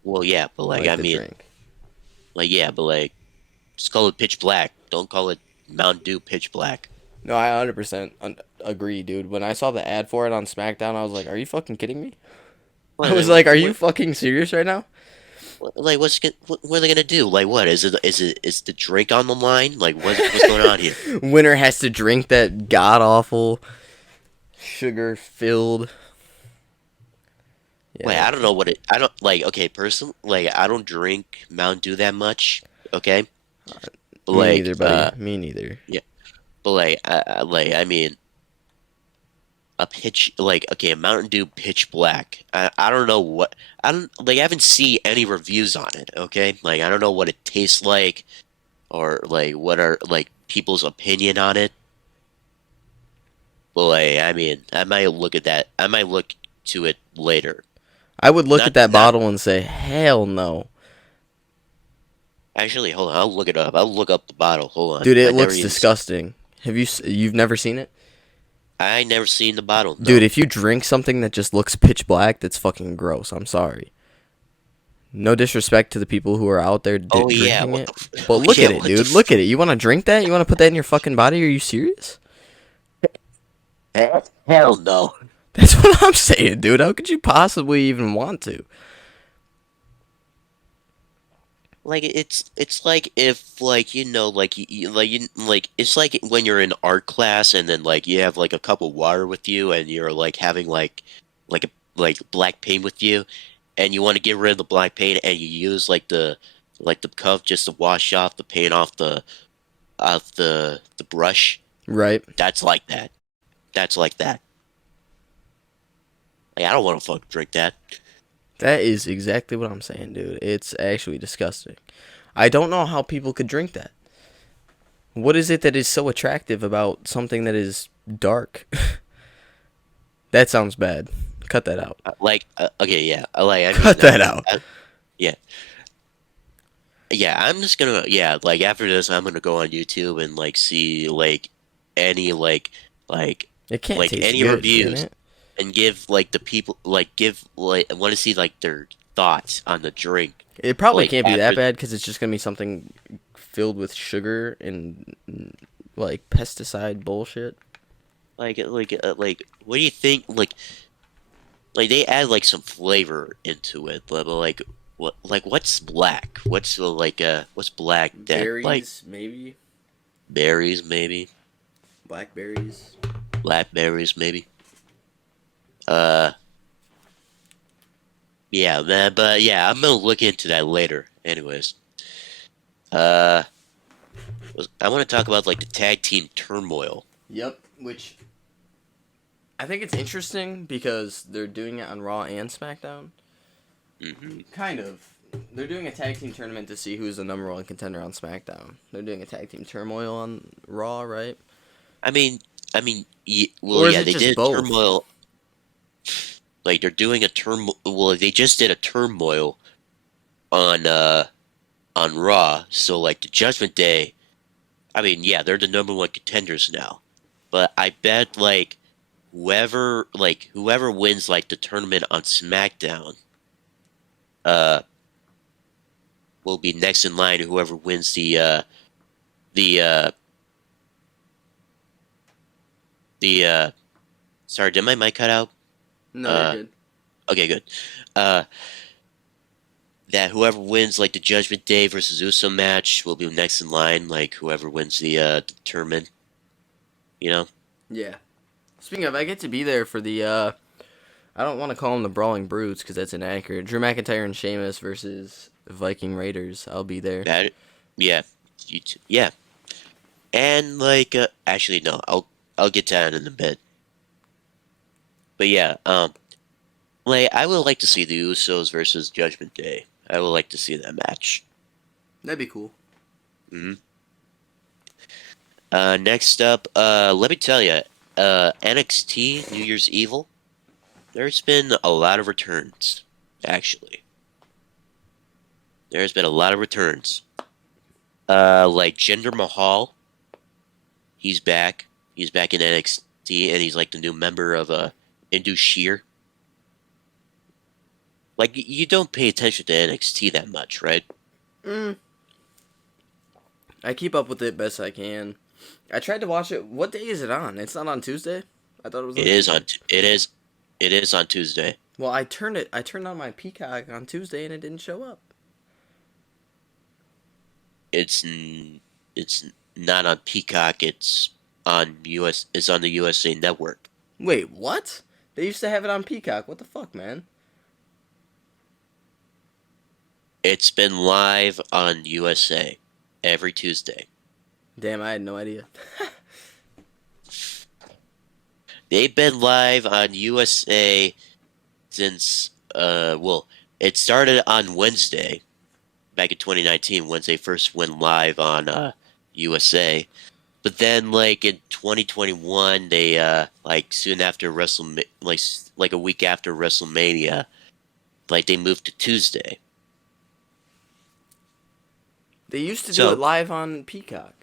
Well, yeah, but like the drink. just call it pitch black. Don't call it Mountain Dew pitch black. No, I 100% agree, dude. When I saw the ad for it on SmackDown, I was like, "Are you fucking kidding me?" I was like, "Are you fucking serious right now?" like what are they gonna do? Like what is the drink on the line? Like what's going on here? Winner has to drink that god awful sugar filled. Wait, Yeah, I don't know what it. I don't like. Okay, person. Like I don't drink Mountain Dew that much. Okay, but me neither, buddy. Me neither. yeah, but I mean a pitch like okay a Mountain Dew pitch black. I don't know what I don't like. I haven't seen any reviews on it. Okay, like I don't know what it tastes like or like what are like people's opinion on it. But like I mean I might look at that. I might look to it later. I would look at that Not bottle and say, "Hell no." actually. Hold on, I'll look it up. I'll look up the bottle. Hold on, Dude, I it never looks even. disgusting. You've never seen it? I never seen the bottle. Dude, No. if you drink something that just looks pitch black, that's fucking gross. I'm sorry. No disrespect to the people who are out there Oh yeah. drinking What it, the? but Oh look yeah. at it, What the? dude. Look at it. You want to drink that? You want to put that in your fucking body? Are you serious? Hell no. That's what I'm saying, dude. How could you possibly even want to? Like it's like if like like like it's like when you're in art class and then like you have like a cup of water with you and you're like having like a like black paint with you and you want to get rid of the black paint and you use like the cup just to wash off the paint off the brush. Right? That's like that. That's like that. Like I don't want to fucking drink that. That is exactly what I'm saying, dude. It's actually disgusting. I don't know how people could drink that. What is it that is so attractive about something that is dark? That sounds bad. Cut that out. Okay, yeah. Like I Cut mean, that out. yeah. Yeah, I'm just gonna yeah, like after this I'm gonna go on YouTube and like see like any like It can't taste any good, can reviews it? and give like the people like give like I want to see like their thoughts on the drink It probably like can't be that after bad because it's just gonna be something filled with sugar and like pesticide bullshit. like what do you think like they add like some flavor into it but like what's black what's black that like Berries, maybe. berries maybe Blackberries. blackberries maybe uh yeah man but yeah I'm gonna look into that later anyways uh I want to talk about like the tag team turmoil. Yep. Which I think it's interesting because they're doing it on Raw and SmackDown. Hmm. Kind of. They're doing a tag team tournament to see who's the number one contender on SmackDown. They're doing a tag team turmoil on Raw, right? I mean, well, Or is yeah, it they just did both? turmoil. Like they're doing a turmoil. Well, they just did a turmoil on on Raw. So like the Judgment Day. I mean, yeah, they're the number one contenders now. But I bet whoever wins like the tournament on SmackDown, uh, will be next in line. Whoever wins the the sorry, did my mic cut out? No, you're Uh, good. okay, good. Uh. That whoever wins like the Judgment Day versus Uso match will be next in line, like whoever wins the tournament, you know? Yeah. Speaking of, I get to be there for the, I don't want to call them the Brawling Brutes because that's inaccurate. Drew McIntyre and Sheamus versus Viking Raiders. I'll be there. That yeah. Yeah. And like actually no, I'll get to that in a bit. But yeah, like I would like to see the Usos versus Judgment Day. I would like to see that match. That'd be cool. Hmm. Next up, let me tell you, NXT New Year's Evil. There's been a lot of returns, actually. There's been a lot of returns. Like Jinder Mahal, he's back. He's back in NXT, and he's like the new member of Indu Sheer. Like you don't pay attention to NXT that much, right? Mm, I keep up with it best I can. I tried to watch it. What day is it on? It's not on Tuesday. I thought it was It on is Tuesday. on. It is on Tuesday. Well, I turned it. I turned on my Peacock on Tuesday and it didn't show up. It's not on Peacock. It's on US. It's on the USA Network. Wait, what? They used to have it on Peacock. What the fuck, man? It's been live on USA every Tuesday. Damn, I had no idea. They've been live on USA since well, it started on Wednesday back in 2019 when they first went live on USA. But then like in 2021 they like soon after like a week after WrestleMania, like they moved to Tuesday. They used to do it So, live on Peacock.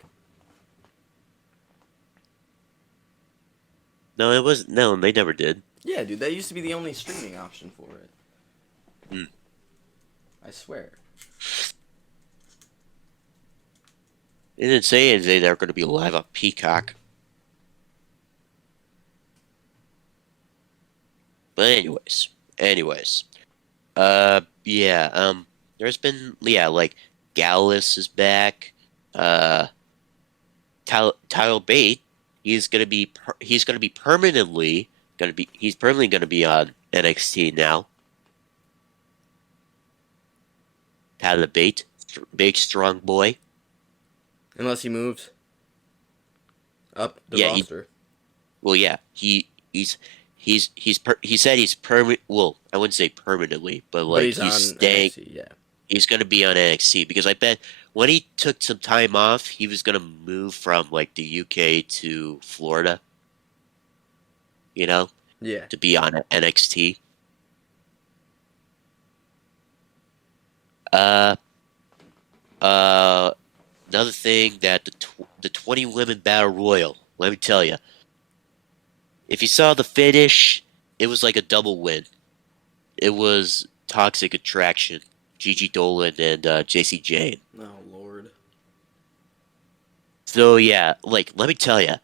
no, they never did. Yeah, dude, that used to be the only streaming option for it. Hmm. I swear. They didn't say anything they were going to be live on Peacock. But anyways, yeah, there's been yeah, like Gallus is back. Uh, Tyler Bate, he's permanently gonna be on NXT now. Tyler Bate, big strong boy. Unless he moves up the Yeah, he roster. well yeah he said he's permanent. Well, I wouldn't say permanently, but But like he's he's on staying. NXT, yeah. He's going to be on NXT because I bet when he took some time off, he was going to move from like the UK to Florida, you know, Yeah. to be on NXT. Uh, uh, Another thing that the 20 women battle royal. Let me tell you, if you saw the finish, it was like a double win. It was Toxic Attraction, Gigi Dolan and JC Jane. Oh, Lord. So yeah, like let me tell you,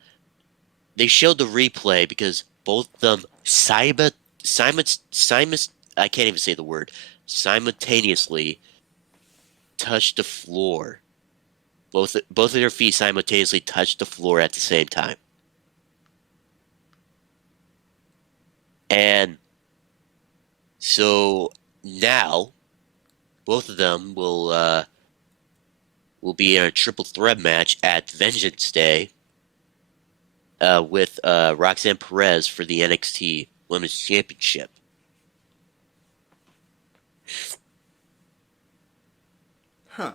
they showed the replay because both of them Simon I can't even say the word simultaneously touched the floor. Both of their feet simultaneously touched the floor at the same time. And so now both of them will be in a triple threat match at Vengeance Day with Roxanne Perez for the NXT Women's Championship. Huh.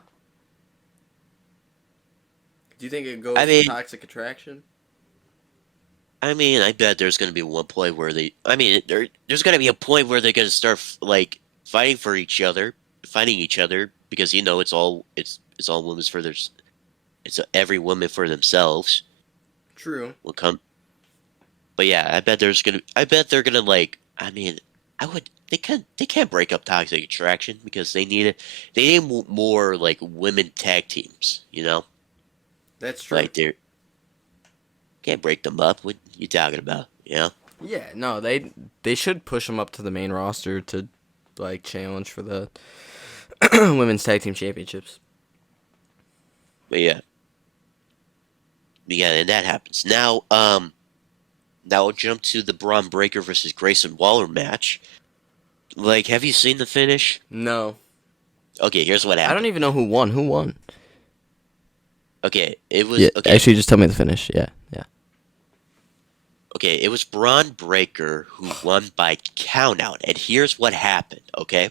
Do you think it I goes to mean, Toxic Attraction? I bet there's going to be one point where there's going to be a point where they're going to start like fighting each other because it's all women's for their it's every woman for themselves True. will come. But yeah, I bet they're gonna like. They can't break up Toxic Attraction because they need more like women tag teams. That's true. Like they can't break them up. What you talking about? Yeah, no, they should push them up to the main roster to like challenge for the women's tag team championships. But yeah, and that happens. Now we'll jump to the Braun Breaker versus Grayson Waller match. Like, have you seen the finish? No, Okay, here's what I don't happened. even know who won. Who won? Okay, it Yeah, was okay. actually, just tell me the finish. Yeah, yeah. Okay, it was Braun Breaker who won by countout, and here's what happened. Okay,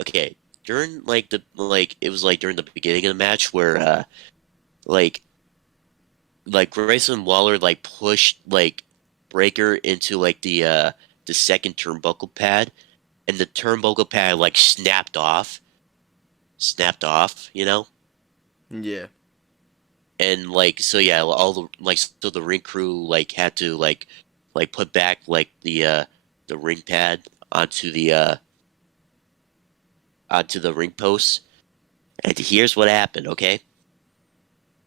okay, during it was like during the beginning of the match where like Grayson Waller like pushed like Breaker into like the second turnbuckle pad, and the turnbuckle pad like snapped off, Yeah. and like so yeah, all the like so the ring crew like had to like put back like the ring pad onto the ring post. And here's what happened, okay?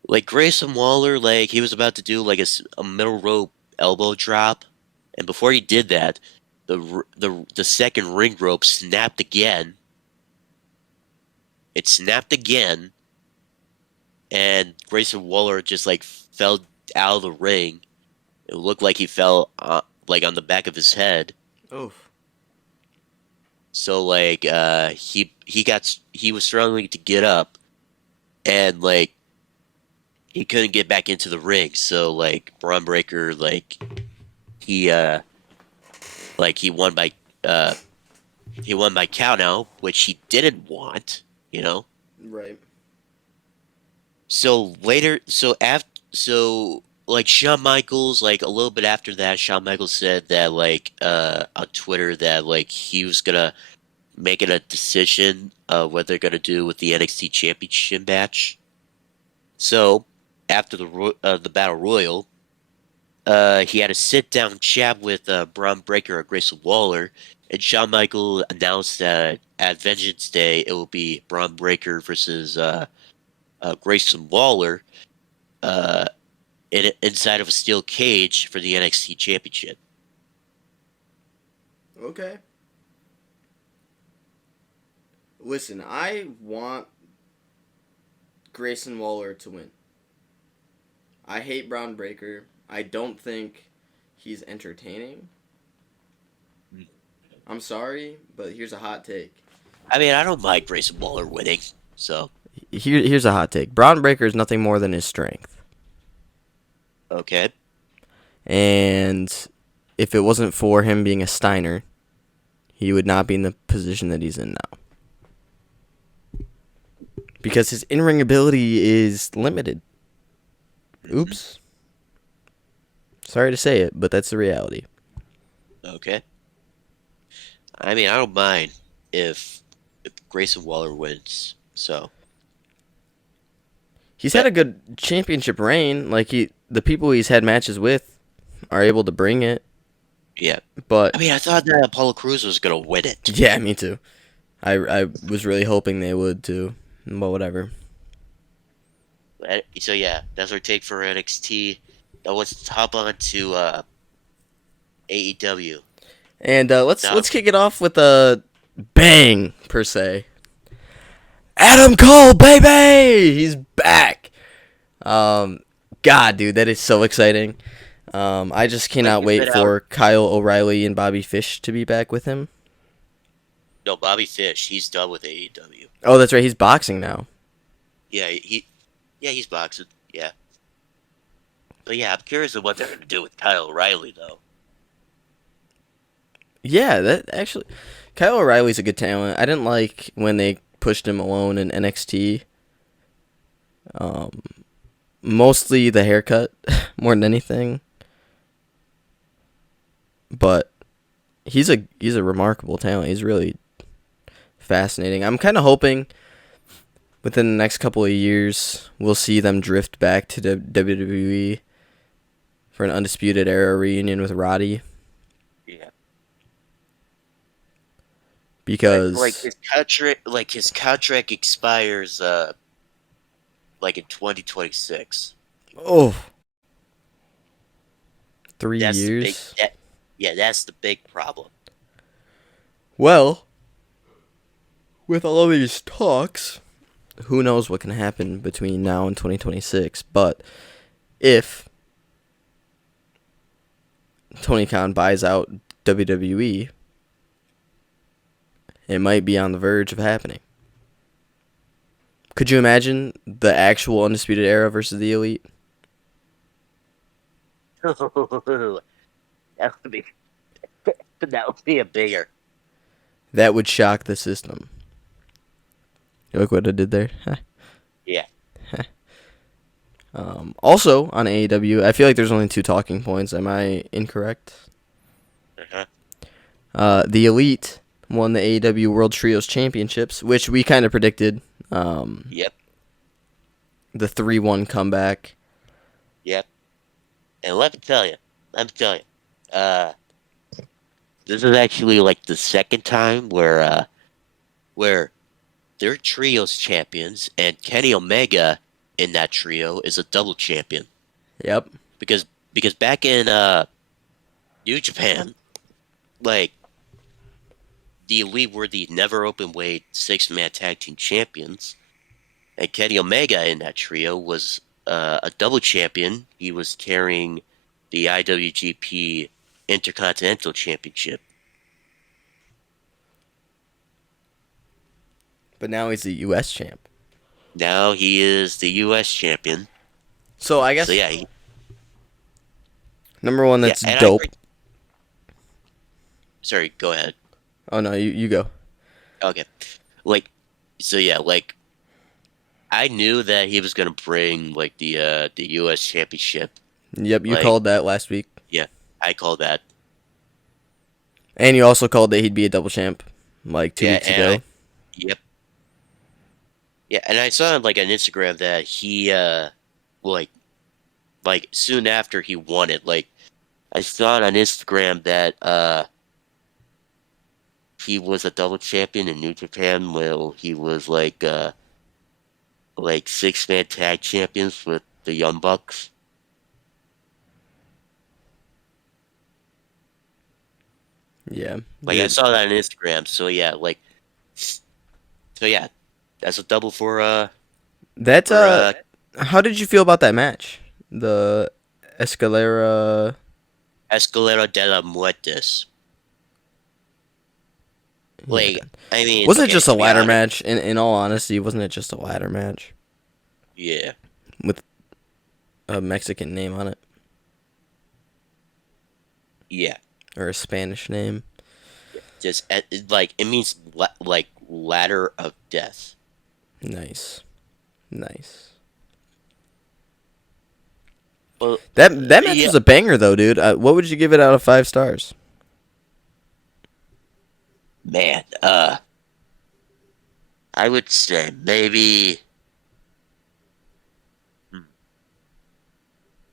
Like Grayson Waller, like he was about to do like a middle rope elbow drop, and before he did that, the second ring rope snapped again. It snapped again, and Grayson Waller just like fell out of the ring. It looked like he fell like on the back of his head. Oof. So like he was struggling to get up, and like he couldn't get back into the ring. So like Braun Breaker he uh like uh he won by count out, which he didn't want. Right. So later, so like Shawn Michaels, like a little bit after that, Shawn Michaels said that like on Twitter that like he was gonna make it a decision what they're gonna do with the NXT Championship match. So after the Battle Royal, he had a sit down chat with Braun Breaker and Grayson Waller, and Shawn Michaels announced that at Vengeance Day it will be Braun Breaker versus Grayson Waller uh, inside of a steel cage for the NXT Championship. Okay. Listen, I want Grayson Waller to win. I hate Braun Breaker. I don't think he's entertaining. I'm sorry, but here's a hot take. I mean, I don't mind Grayson Waller winning, so Here's a hot take. Braun Breaker is nothing more than his strength. okay. And if it wasn't for him being a Steiner, he would not be in the position that he's in now. Because his in-ring ability is limited. Oops. Sorry to say it, but that's the reality. Okay. I mean, I don't mind if Grayson Waller wins. So He's had but a good championship reign. Like the people he's had matches with are able to bring it. yeah. But I mean, I thought that Apollo Cruz was gonna win it. yeah, me too. I was really hoping they would too. But whatever. So yeah, that's our take for NXT. Now let's hop on to AEW. And Now, let's kick it off with a bang per se. Adam Cole, baby, he's back. God, dude, that is so exciting. I just cannot he's wait been out. for Kyle O'Reilly and Bobby Fish to be back with him. No, Bobby Fish. He's done with AEW. Oh, that's right, he's boxing now. Yeah, he's boxing. Yeah, but yeah, I'm curious of what they're gonna do with Kyle O'Reilly though. Yeah, that actually, Kyle O'Reilly's a good talent. I didn't like when they pushed him alone in NXT. Um, Mostly the haircut more than anything. But he's a remarkable talent. He's really fascinating. I'm kind of hoping within the next couple of years we'll see them drift back to the WWE for an Undisputed Era reunion with Roddy Yeah, like because his contract expires like in 2026. oh, three That's the big years. that yeah, that's the big problem. Well, with all of these talks, who knows what can happen between now and 2026, but if Tony Khan buys out WWE, it might be on the verge of happening. Could you imagine the actual Undisputed Era versus the Elite? That would be that would be a bigger. That would shock the system. Look what I did there. Yeah. Also, on AEW, I feel like there's only two talking points. Am I incorrect? Uh-huh. The Elite won the AEW World Trios Championships, which we kind of predicted. Yep, The 3-1 comeback. yep. And let me tell you, uh, this is actually like the second time where they're trios champions, and Kenny Omega in that trio is a double champion Yep. because back in New Japan, like the Elite were the never open weight 6-man tag team champions, and Kenny Omega in that trio was a double champion. He was carrying the IWGP Intercontinental Championship. But now he's the U.S. champ. Now he is the U.S. champion. So I So guess yeah, number one, yeah, that's and I dope. agree. Sorry, go ahead. Oh no, you go. Okay, like, so yeah, like I knew that he was gonna bring like the U.S. championship. Yep, you Like, called that last week, yeah, I call that. and you also called that he'd be a double champ like two Yeah, weeks and ago. yep, yeah, and I saw like on Instagram that he like soon after he won it, like I saw it on Instagram that he was a double champion in New Japan. Well, he was like 6-man tag champions with the Young Bucks. Yeah, Like I dude. saw that on Instagram. So yeah, that's a double That for how did you feel about that match? The Escalera. Escalera de la Muertes. Yeah. Like, I mean, Wasn't it okay, just a to be ladder honest, match? In all honesty, wasn't it just a ladder match yeah, with a Mexican name on it yeah, or a Spanish name? just like it means like ladder of death. Nice, nice. Well, That match yeah, was a banger though, dude. What would you give it out of 5 stars? man, I would say maybe. hmm,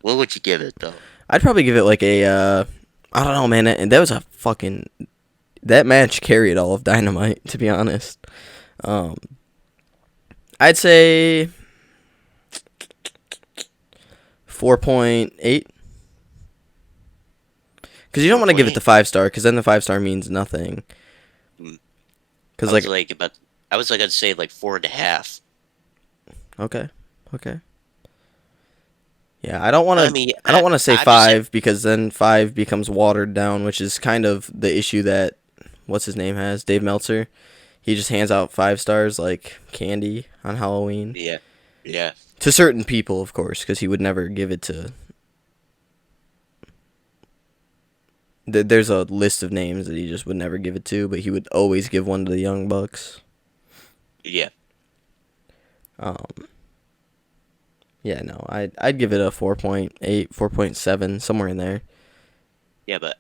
What would you give it though? I'd probably give it like a I don't know, man. That was a fucking that match carried all of Dynamite, to be honest. Um, I'd say 4.8. Because you don't want to give it the 4.8. 5 star, because then the 5 star means nothing. Hmm, I Because was like, like about. I was like I'd say like 4.5. okay, okay, yeah, I don't want I to. mean, I don't want to say I'm just saying. 5 because then 5 becomes watered down, which is kind of the issue that what's his name has, Dave Meltzer. He just hands out 5 stars like candy on Halloween Yeah, yeah, to certain people, of course, because he would never give it to. There's a list of names that he just would never give it to, but he would always give one to the Young Bucks. yeah, Um, yeah, no, I'd give it a 4.8, 4.7, somewhere in there. yeah, but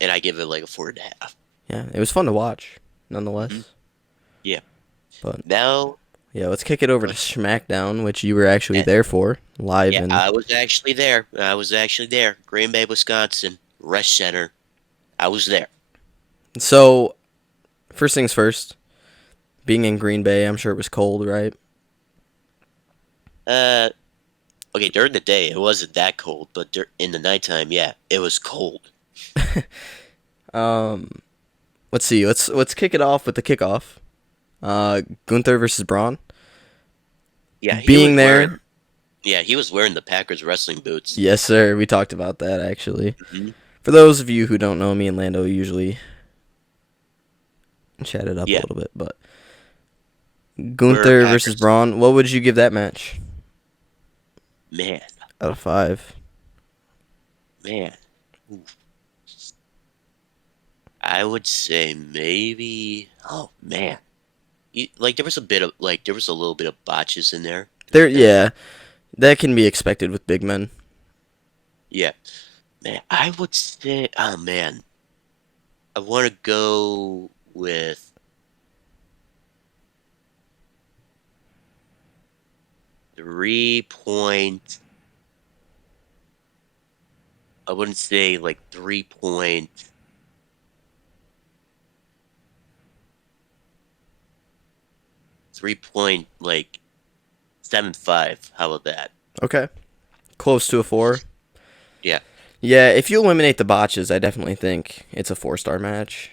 and I give it like a 4.5. Yeah, it was fun to watch, Hmm. nonetheless. Yeah. But Now, yeah, let's kick it over to let's. SmackDown, which you were actually there for, live Yeah, and I was actually there. I was actually there. Green Bay, Wisconsin, Rush Center. I was there. so. First things first, being in Green Bay, I'm sure it was cold, right? Uh, okay, during the day it wasn't that cold, but in the nighttime, yeah, it was cold. Um, let's see. Let's kick it off with the kickoff. Gunther versus Braun. Yeah, he Being was wearing. there, Yeah, he was wearing the Packers wrestling boots. yes, sir. We talked about that actually. Hmm. For those of you who don't know, me and Lando usually chat it up a Yeah, little bit, but wearing Gunther versus Packers. Braun. What would you give that match Man, out of 5? man. Ooh. I would say maybe. Oh man, like there was a bit of like there was a little bit of botches in there. There, That yeah, that can be expected with big men. yeah, man. I would say. Oh man, I want to go. with 3 point. I wouldn't say like 3 point like 7.5. How about that? Okay. Close to a 4. Yeah, Yeah, if you eliminate the botches, I definitely think it's a 4-star match.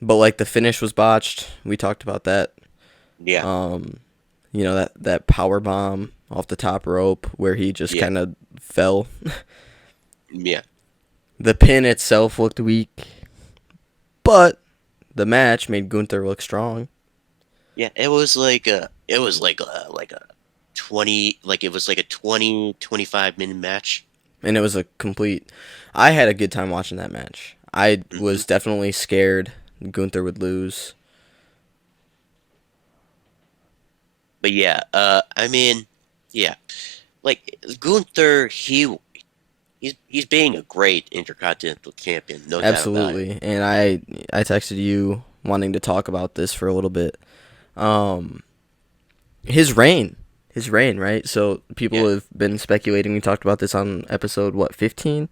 But like the finish was botched. We talked about that. yeah, Um, that power bomb off the top rope where he just yeah, kind of fell. yeah, The pin itself looked weak, but the match made Gunther look strong. yeah. It was like a 20, like it was like a 20-25 minute match. And it was a complete. I had a good time watching that match. I Hmm. was definitely scared Gunther would lose. But yeah, I mean, yeah, like Gunther, he's being a great Intercontinental Champion, no doubt about it. Absolutely. And I texted you wanting to talk about this for a little bit. Um, his reign, right? So Yeah. people have been speculating. We talked about this on episode 15,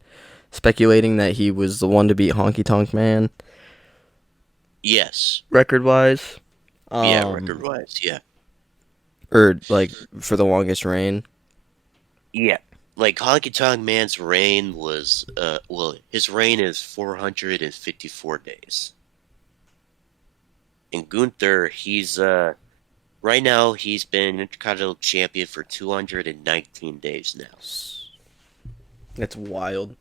speculating that he was the one to beat Honky Tonk Man Yes. record wise, Yeah, record-wise, yeah. or like for the longest reign. Yeah. Like Honky Tonk Man's reign was well, his reign is 454 days. And Gunther, he's right now he's been Intercontinental Champion for 219 days now. That's wild.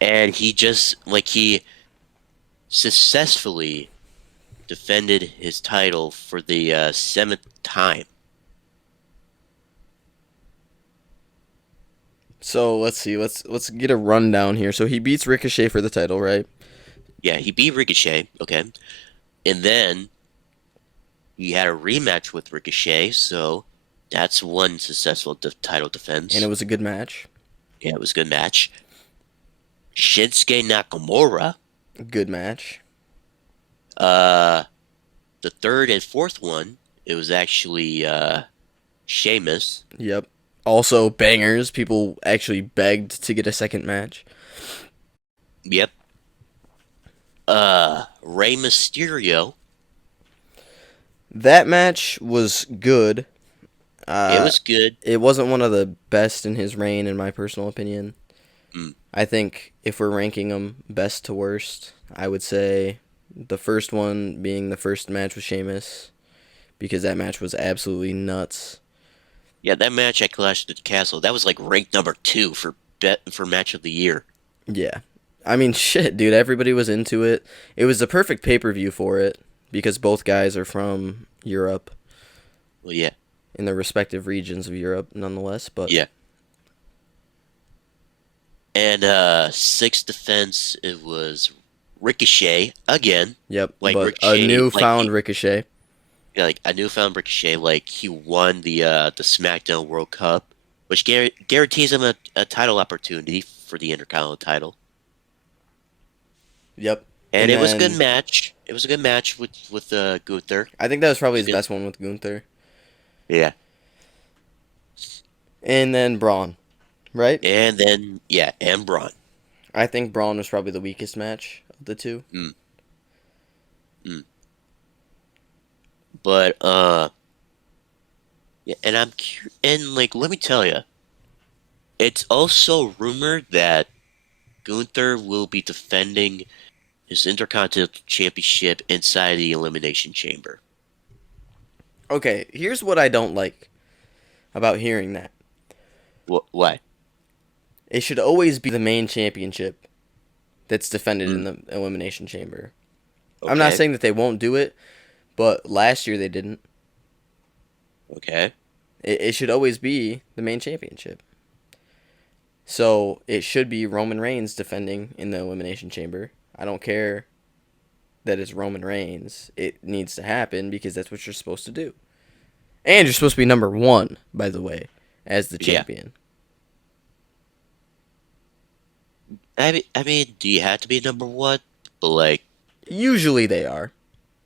And he successfully defended his title for the seventh time. So let's see. Let's get a rundown here. So he beats Ricochet for the title, right? Yeah, he beat Ricochet, okay? And then he had a rematch with Ricochet, so that's one successful title And it defense. was a good match. Yeah, it was a good match. Shinsuke Nakamura, Good match. uh, the third and fourth one, it was actually Sheamus. Yep. Also bangers. People actually begged to get a second match. Yep. Rey Mysterio. That match was good. It Uh, was good. it wasn't one of the best in his reign, in my personal opinion. Mm. I think if we're ranking them best to worst, I would say the first one being the first match with Sheamus, because that match was absolutely nuts. Yeah, that match at Clash at the Castle, that was like ranked number 2 for match of the year. Yeah. I mean, shit, dude. Everybody was into it. It was the perfect pay per view for it because both guys are from Europe, Well, yeah, in their respective regions of Europe, nonetheless. But yeah. And sixth defense, it was Ricochet again. yep, Like but a Ricochet, newfound Ricochet. yeah, like a newfound Ricochet, like he won the SmackDown World Cup, which guarantees him a title opportunity for the Intercontinental title. Yep. And And it was a good then match. It was a good match with Gunther. It I think that was probably was his good. best one with Gunther. Yeah. And then Braun, right? And then yeah, and Braun. I think Braun was probably the weakest match of the two. Mm, mm. But yeah, and and like let me tell you, it's also rumored that Gunther will be defending his Intercontinental Championship inside the Elimination Chamber. Okay, here's what I don't like about hearing that. Why? It should always be the main championship that's defended in Mm, the Elimination Chamber. I'm not okay, saying that they won't do it, but last year they didn't. okay. It should always be the main championship. So it should be Roman Reigns defending in the Elimination Chamber. I don't care that it's Roman Reigns. It needs to happen because that's what you're supposed to do. And you're supposed to be number one, by the way, as the Yeah. champion. I mean, do you have to be number one? but like, Usually they are.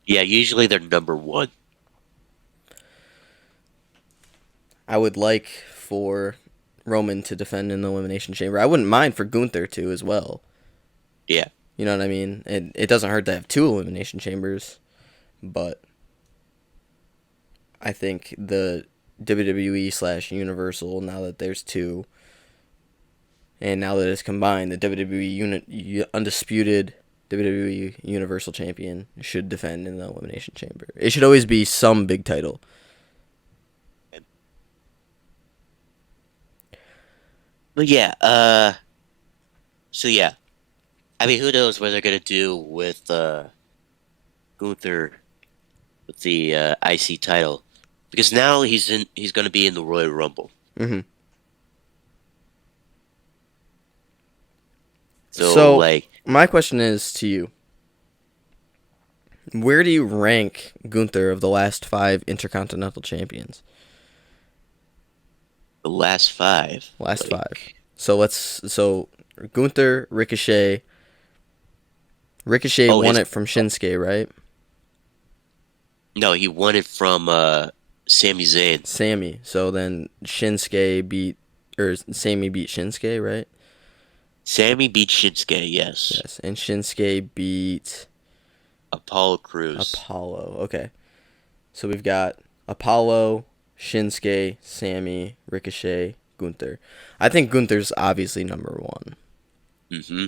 yeah, usually they're number one. I would like for Roman to defend in the Elimination Chamber. I wouldn't mind for Gunther to as well. Yeah. You know what I mean? It doesn't hurt to have two Elimination Chambers, but I think the WWE slash Universal, now that there's two, and now that it's combined, the undisputed WWE Universal Champion should defend in the Elimination Chamber. It should always be some big title. But yeah, so yeah, I mean, who knows what they're gonna do with Gunther with the IC title because now he's gonna be in the Royal Rumble. hmm So So like my question is to you: where do you rank Gunther of the last five Intercontinental Champions? the last five, Last five. like So Gunther, Ricochet. Ricochet oh won his it from Shinsuke, right? no, he won it from Sami Zayn. Sammy. So then Shinsuke beat or Sammy beat Shinsuke, right? Sammy beat Shinsuke, yes. Yes, and Shinsuke beat Apollo Crews. Apollo. Okay. So we've got Apollo, Shinsuke, Sammy, Ricochet, Gunther. I think Gunther's obviously number one. Mm-hmm.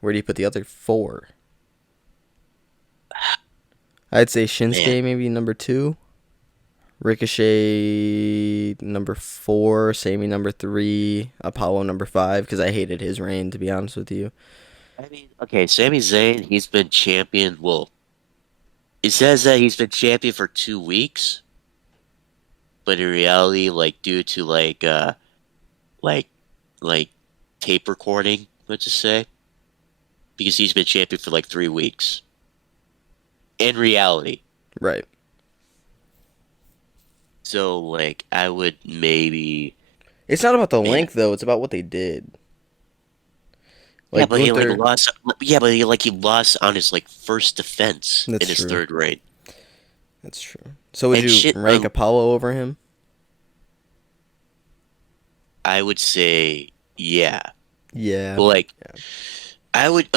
Where do you put the other four? I'd say Man, Shinsuke maybe number two. Ricochet number four, Sammy number three, Apollo number five, because I hated his reign, to be honest with you. I mean, okay, Sami Zayn, he's been champion. Well, it says that he's been champion for 2 weeks, but in reality, like due to like like tape recording, let's just say, because he's been champion for like 3 weeks. In reality, Right. so like I would maybe, It's not about the man, length, though. It's about what they did. yeah, Like, but he like Gunther. lost, yeah, but he lost on his like first defense in That's his true. third reign, That's true. So would and you shit. rank Apollo over him? I would say yeah, Yeah. but like Yeah. I would.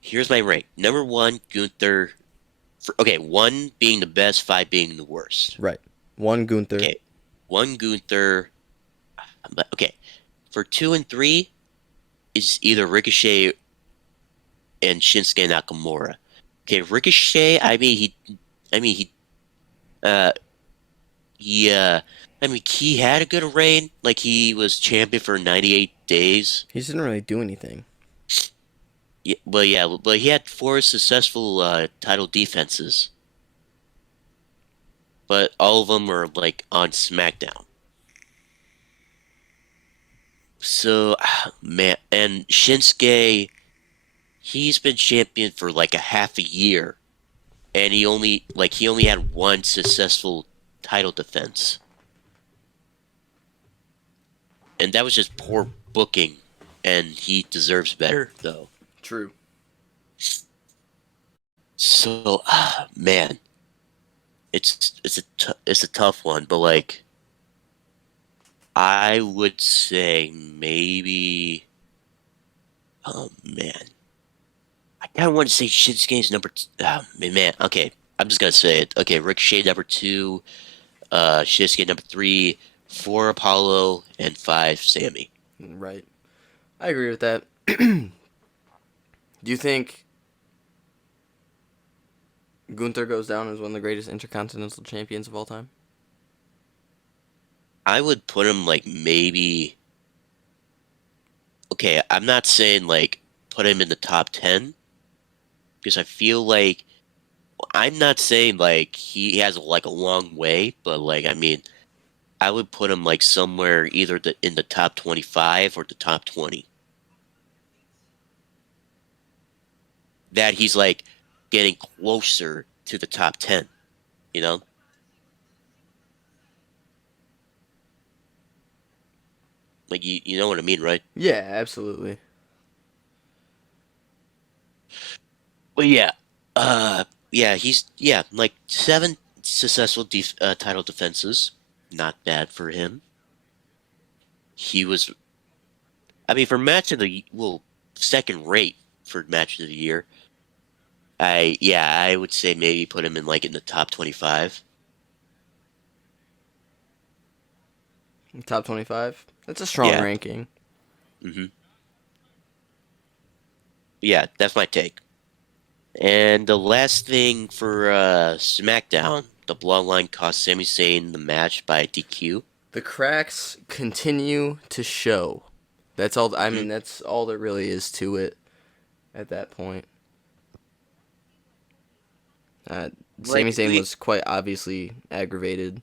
Here's my rank. Number one, Gunther. Okay, one being the best, five being the worst. Right. One Gunther. Okay, one Gunther. Okay, for two and three is either Ricochet and Shinsuke Nakamura. Okay, Ricochet. I mean, he, uh, he, uh, he had a good reign. Like he was champion for 98 days. He just didn't really do anything. But he had four successful title defenses, but all of them were like on SmackDown. So, man, and Shinsuke, he's been champion for like a half a year, and he only had one successful title defense, and that was just poor booking, and he deserves better though. True. So, man, it's a tough one, but like I would say maybe, oh man. I kind of want to say Shinsuke's number. Man, okay. I'm just gonna say it. Okay, Ricochet number two, Shinsuke number three, four Apollo, and five Sammy. Right. I agree with that. Do you think Gunther goes down as one of the greatest intercontinental champions of all time? I would put him like maybe. Okay, I'm not saying like put him in the top 10 because I feel like I'm not saying like he has like a long way, but like I mean I would put him like somewhere either in the top 25 or the top 20. That he's like getting closer to the top 10, you know? Like you know what I mean, right? Yeah, absolutely. But yeah, yeah, he's like seven successful title defenses. Not bad for him. He was, I mean, for match of the well, second rate for match of the year. I would say maybe put him in like in the top 25. Top 25. That's a strong Yeah. ranking. hmm Yeah, that's my take. And the last thing for SmackDown, the Bloodline cost Sami Zayn the match by DQ. The cracks continue to show. That's all. I hmm mean, that's all there really is to it at that point. Uh, Sami Like Zayn we, was quite obviously aggravated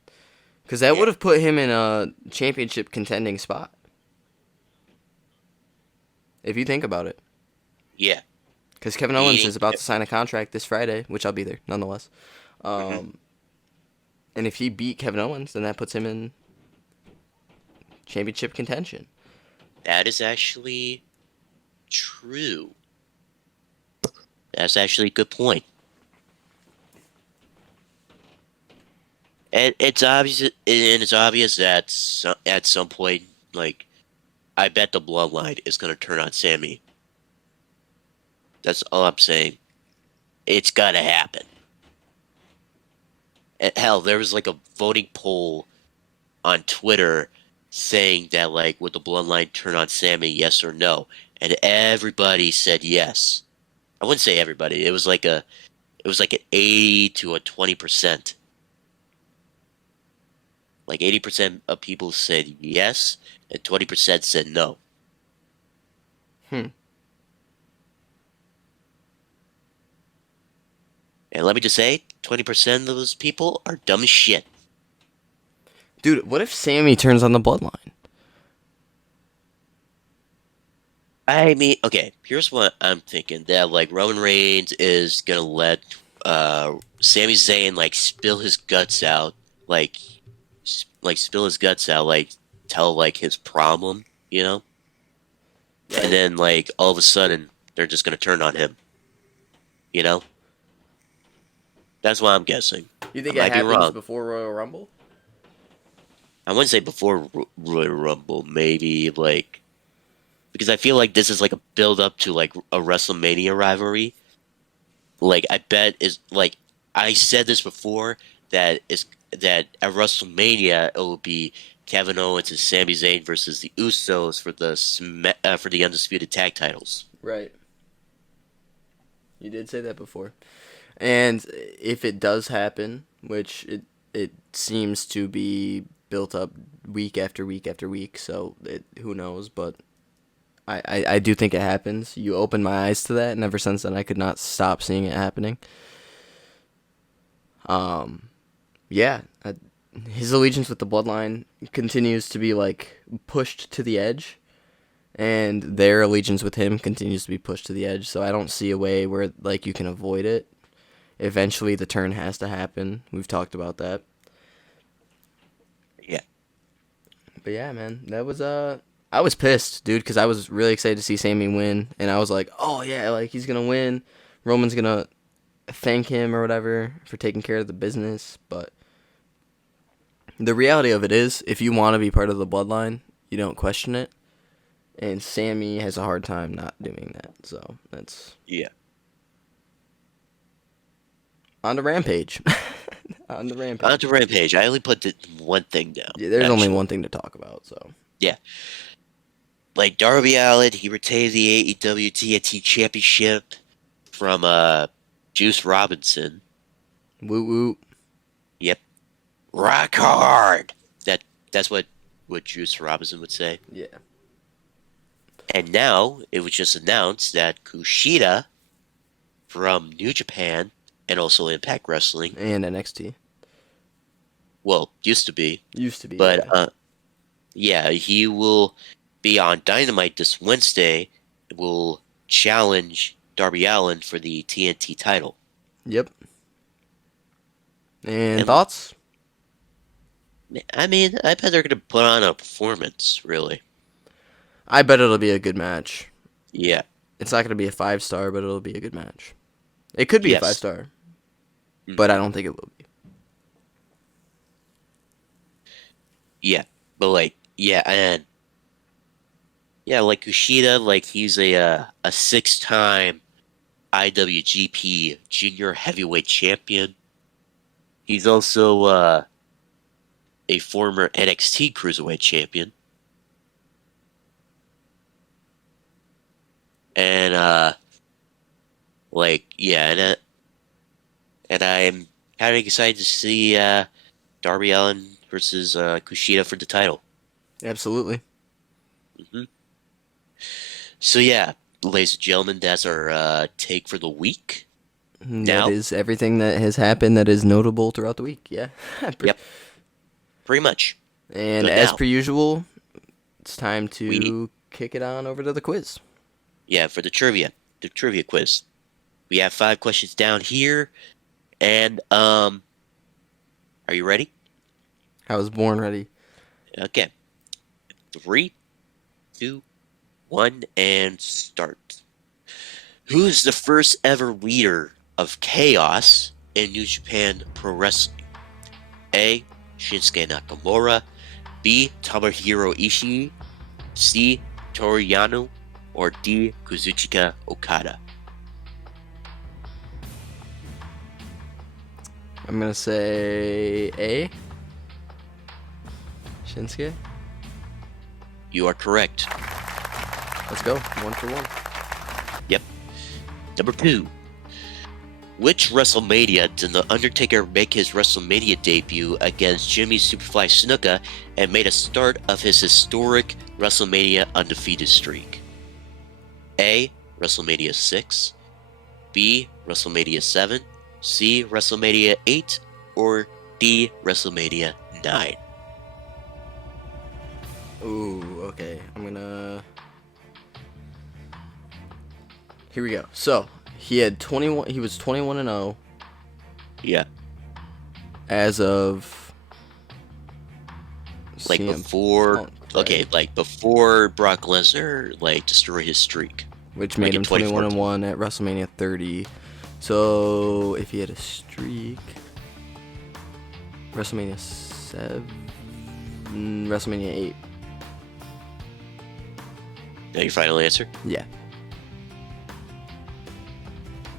because that yeah, would have put him in a championship contending spot if you think about it. yeah. Because Kevin Owens He is about to sign a contract this Friday, which I'll be there nonetheless. mhm. Um, and if he beat Kevin Owens, then that puts him in championship contention. That is actually true. That's actually a good point. And it's obvious that at some point, like I bet the Bloodline is going to turn on Sammy. That's all I'm saying. It's got to happen. And hell, there was like a voting poll on Twitter saying that like would the Bloodline turn on Sammy, yes or no, and everybody said yes. I wouldn't say everybody. It was like an 80 to a 20%. Like 80% of people said yes, and 20% said no. Hmm. And let me just say, 20% of those people are dumb as shit. Dude, what if Sammy turns on the bloodline? I mean, okay, here's what I'm thinking. That like Roman Reigns is gonna let Sami Zayn like spill his guts out, like like spill his guts out, like tell like his problem, you know? And Right. then like all of a sudden they're just gonna turn on him, you know? That's what I'm guessing. You I think it might be happens wrong. before Royal Rumble? I wouldn't say before Royal Rumble, maybe like because I feel like this is like a build up to like a WrestleMania rivalry. Like I bet is like I said this before that at WrestleMania it will be Kevin Owens and Sami Zayn versus the Usos for for the undisputed tag titles. Right. You did say that before. And if it does happen, which it seems to be built up week after week after week, so who knows, but I do think it happens. You opened my eyes to that, and ever since then I could not stop seeing it happening. Um, yeah, his allegiance with the bloodline continues to be like pushed to the edge, and their allegiance with him continues to be pushed to the edge. So I don't see a way where like you can avoid it. Eventually, the turn has to happen. We've talked about that. Yeah, But yeah, man, that was I was pissed, dude, because I was really excited to see Sammy win, and I was like, oh yeah, like he's gonna win. Roman's gonna thank him or whatever for taking care of the business. But the reality of it is, if you want to be part of the bloodline, you don't question it. And Sammy has a hard time not doing that. So that's yeah. on the rampage. On the On to rampage. Rampage. I only put one thing down, Yeah, there's only actually. one thing to talk about. So Yeah, like Darby Allin, he retained the AEW TNT Championship from Juice Robinson. woo woo. Yep, rock hard. That's what Juice Robinson would say. Yeah. And now it was just announced that Kushida from New Japan and also Impact Wrestling, And NXT well, used to be, used to be. but Yeah. yeah, he will be on Dynamite this Wednesday. Will challenge Darby Allin for the TNT title. Yep. And And thoughts? I mean, I bet they're gonna put on a performance, really. I bet it'll be a good match. Yeah, It's not going to be a 5-star, but it'll be a good match. It could be a Yes. 5-star, but I Mhm. don't think it will be. Yeah, but like, yeah, and yeah, like Kushida, like he's a 6-time IWGP Junior Heavyweight Champion. He's also a former NXT Cruiserweight Champion, and like yeah, and I'm kind of excited to see Darby Allin versus Kushida for the title. Absolutely. hmm So yeah, ladies and gentlemen, that's our take for the week. That Now, is everything that has happened that is notable throughout the week. Yeah. yep, pretty much. And But as now per usual, it's time we to kick it on over to the quiz. yeah for the trivia quiz. We have 5 questions down here, and are you ready? I was born ready. Okay, 3, 2, 1, and start. Who is the first ever leader of chaos in New Japan Pro Wrestling? A. Shinsuke Nakamura. B. Tomohiro Ishii. C. Toru Yano. Or D. Kazuchika Okada. I'm going to say A. Shinsuke. You are correct. Let's go. 1-for-1. Yep. Number 2. Which WrestleMania did The Undertaker make his WrestleMania debut against Jimmy Superfly Snuka and made a start of his historic WrestleMania undefeated streak? A. WrestleMania 6. B. WrestleMania 7. C. WrestleMania 8. Or D. WrestleMania 9. Ooh, okay. I'm going to... Here we go. So, he was 21-0 Yeah. as of Like CM before... Punk, Okay, right? like before Brock Lesnar, like, destroyed his streak. Which Like made in him 2014. 21-1 at WrestleMania 30. So, if he had a streak, WrestleMania 7, WrestleMania 8. Now your final answer? Yeah.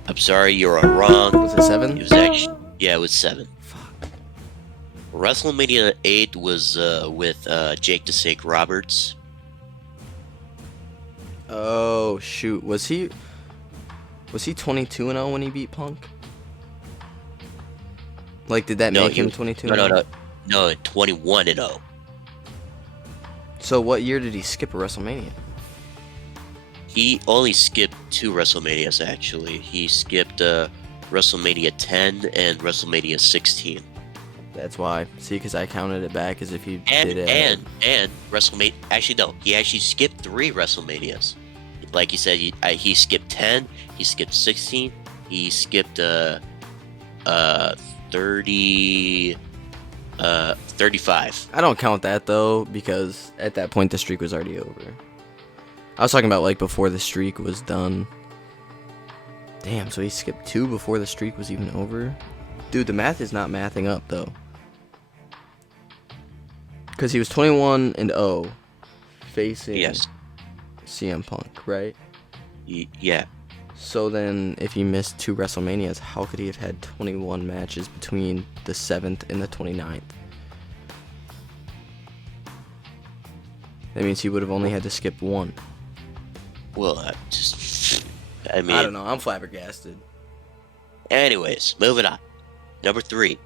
I'm sorry, you're wrong. Was it 7? It was actually... Yeah, it was 7. Fuck. WrestleMania 8 was with Jake the Snake Roberts. Oh, shoot. Was he 22-0 when he beat Punk? Like, did that No, make he him was 22-0? no, 21-0. So, what year did he skip a WrestleMania? He only skipped 2 WrestleManias actually. He skipped WrestleMania 10 and WrestleMania 16. That's why. See, because I counted it back as if he And did it. and WrestleMania actually no, he actually skipped 3 WrestleManias. Like he said, he skipped 10, he skipped 16, he skipped 30 35. I don't count that, though, because at that point the streak was already over. I was talking about, like, before the streak was done. Damn, so he skipped 2 before the streak was even over? Dude, the math is not mathing up, though. Because he was 21-0 facing Yes. CM Punk, right? Yeah. So then, if he missed 2 WrestleManias, how could he have had 21 matches between the 7th and the 29th? That means he would have only had to skip 1. Well, I mean, I don't know. I'm flabbergasted. anyways, moving on. Number 3.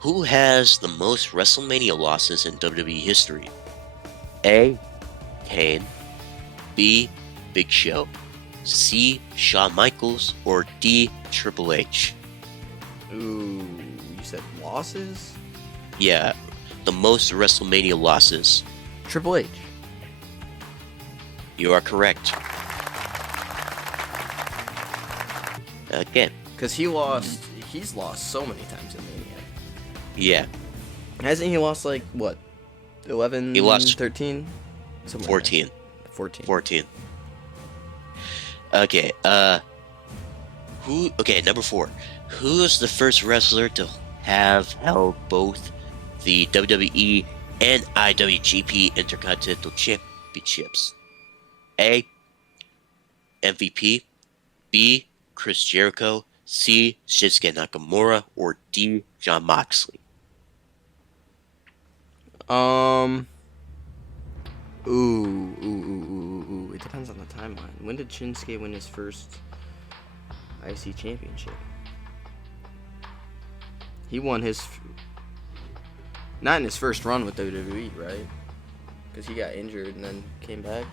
Who has the most WrestleMania losses in WWE history? A. Kane. B. Big Show. C. Shawn Michaels. Or D. Triple H. Ooh, you said losses? Yeah, the most WrestleMania losses. Triple H. You are correct. Again, Because he's lost so many times in Mania. yeah, Hasn't he lost, like, what, 11, He lost 13? Something like 14. that. 14. 14. Okay, Who? Okay, number 4. Who is the first wrestler to have held both the WWE and IWGP Intercontinental Championships? A. MVP. B. Chris Jericho. C. Shinsuke Nakamura. Or D. Jon Moxley. Um. Ooh. It depends on the timeline. When did Shinsuke win his first IC championship? He won his. Not in his first run with WWE, right? Because he got injured and then came back.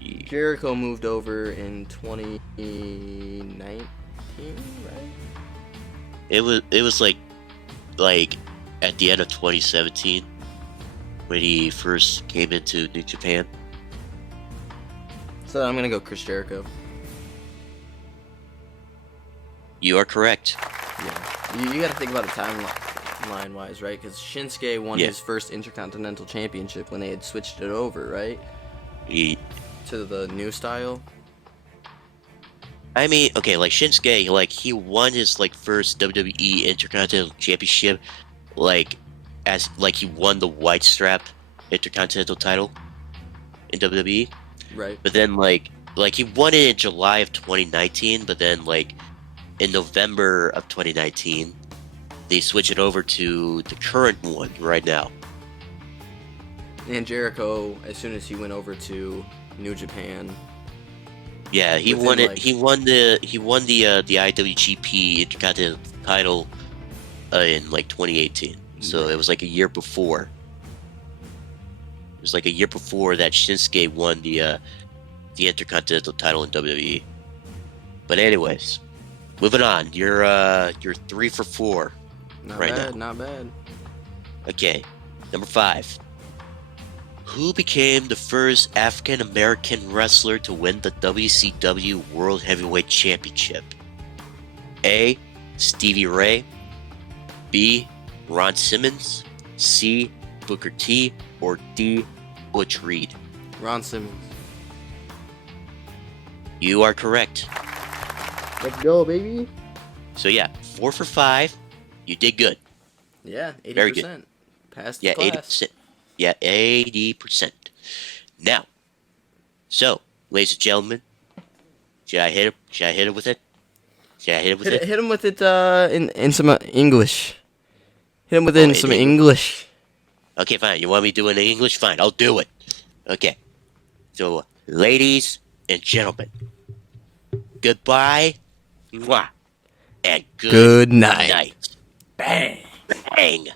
Jericho moved over in 2019, right? It was like at the end of 2017 when he first came into New Japan. So I'm gonna go Chris Jericho. You are correct. Yeah, you got to think about it timeline wise, right? Because Shinsuke won his first Intercontinental Championship when they had switched it over, right? To the new style. I mean, okay, like Shinsuke, like he won his first WWE Intercontinental Championship, as he won the white strap Intercontinental title in WWE. Right. But then like he won it in July of 2019, but then in November of 2019, they switch it over to the current one right now. And Jericho, as soon as he went over to New Japan. Yeah, he won it. He won the IWGP Intercontinental title in 2018. So it was a year before. It was a year before that Shinsuke won the Intercontinental title in WWE. But anyways, moving on. You're 3 for 4 now. Not bad. Okay, number 5. Who became the first African American wrestler to win the WCW World Heavyweight Championship? A. Stevie Ray. B. Ron Simmons. C. Booker T. Or D. Butch Reed. Ron Simmons. You are correct. Let's go, baby. So yeah, 4 for 5. You did good. Yeah, 80%. Very good. Passed the class. 80%. Yeah, 80%. Now, so, ladies and gentlemen, should I hit it with it? Hit him with it in some English. Hit him with it in some English. Okay, fine. You want me to do it in English? Fine, I'll do it. Okay. So, ladies and gentlemen, goodbye, mwah, and good night. Bang. Bang.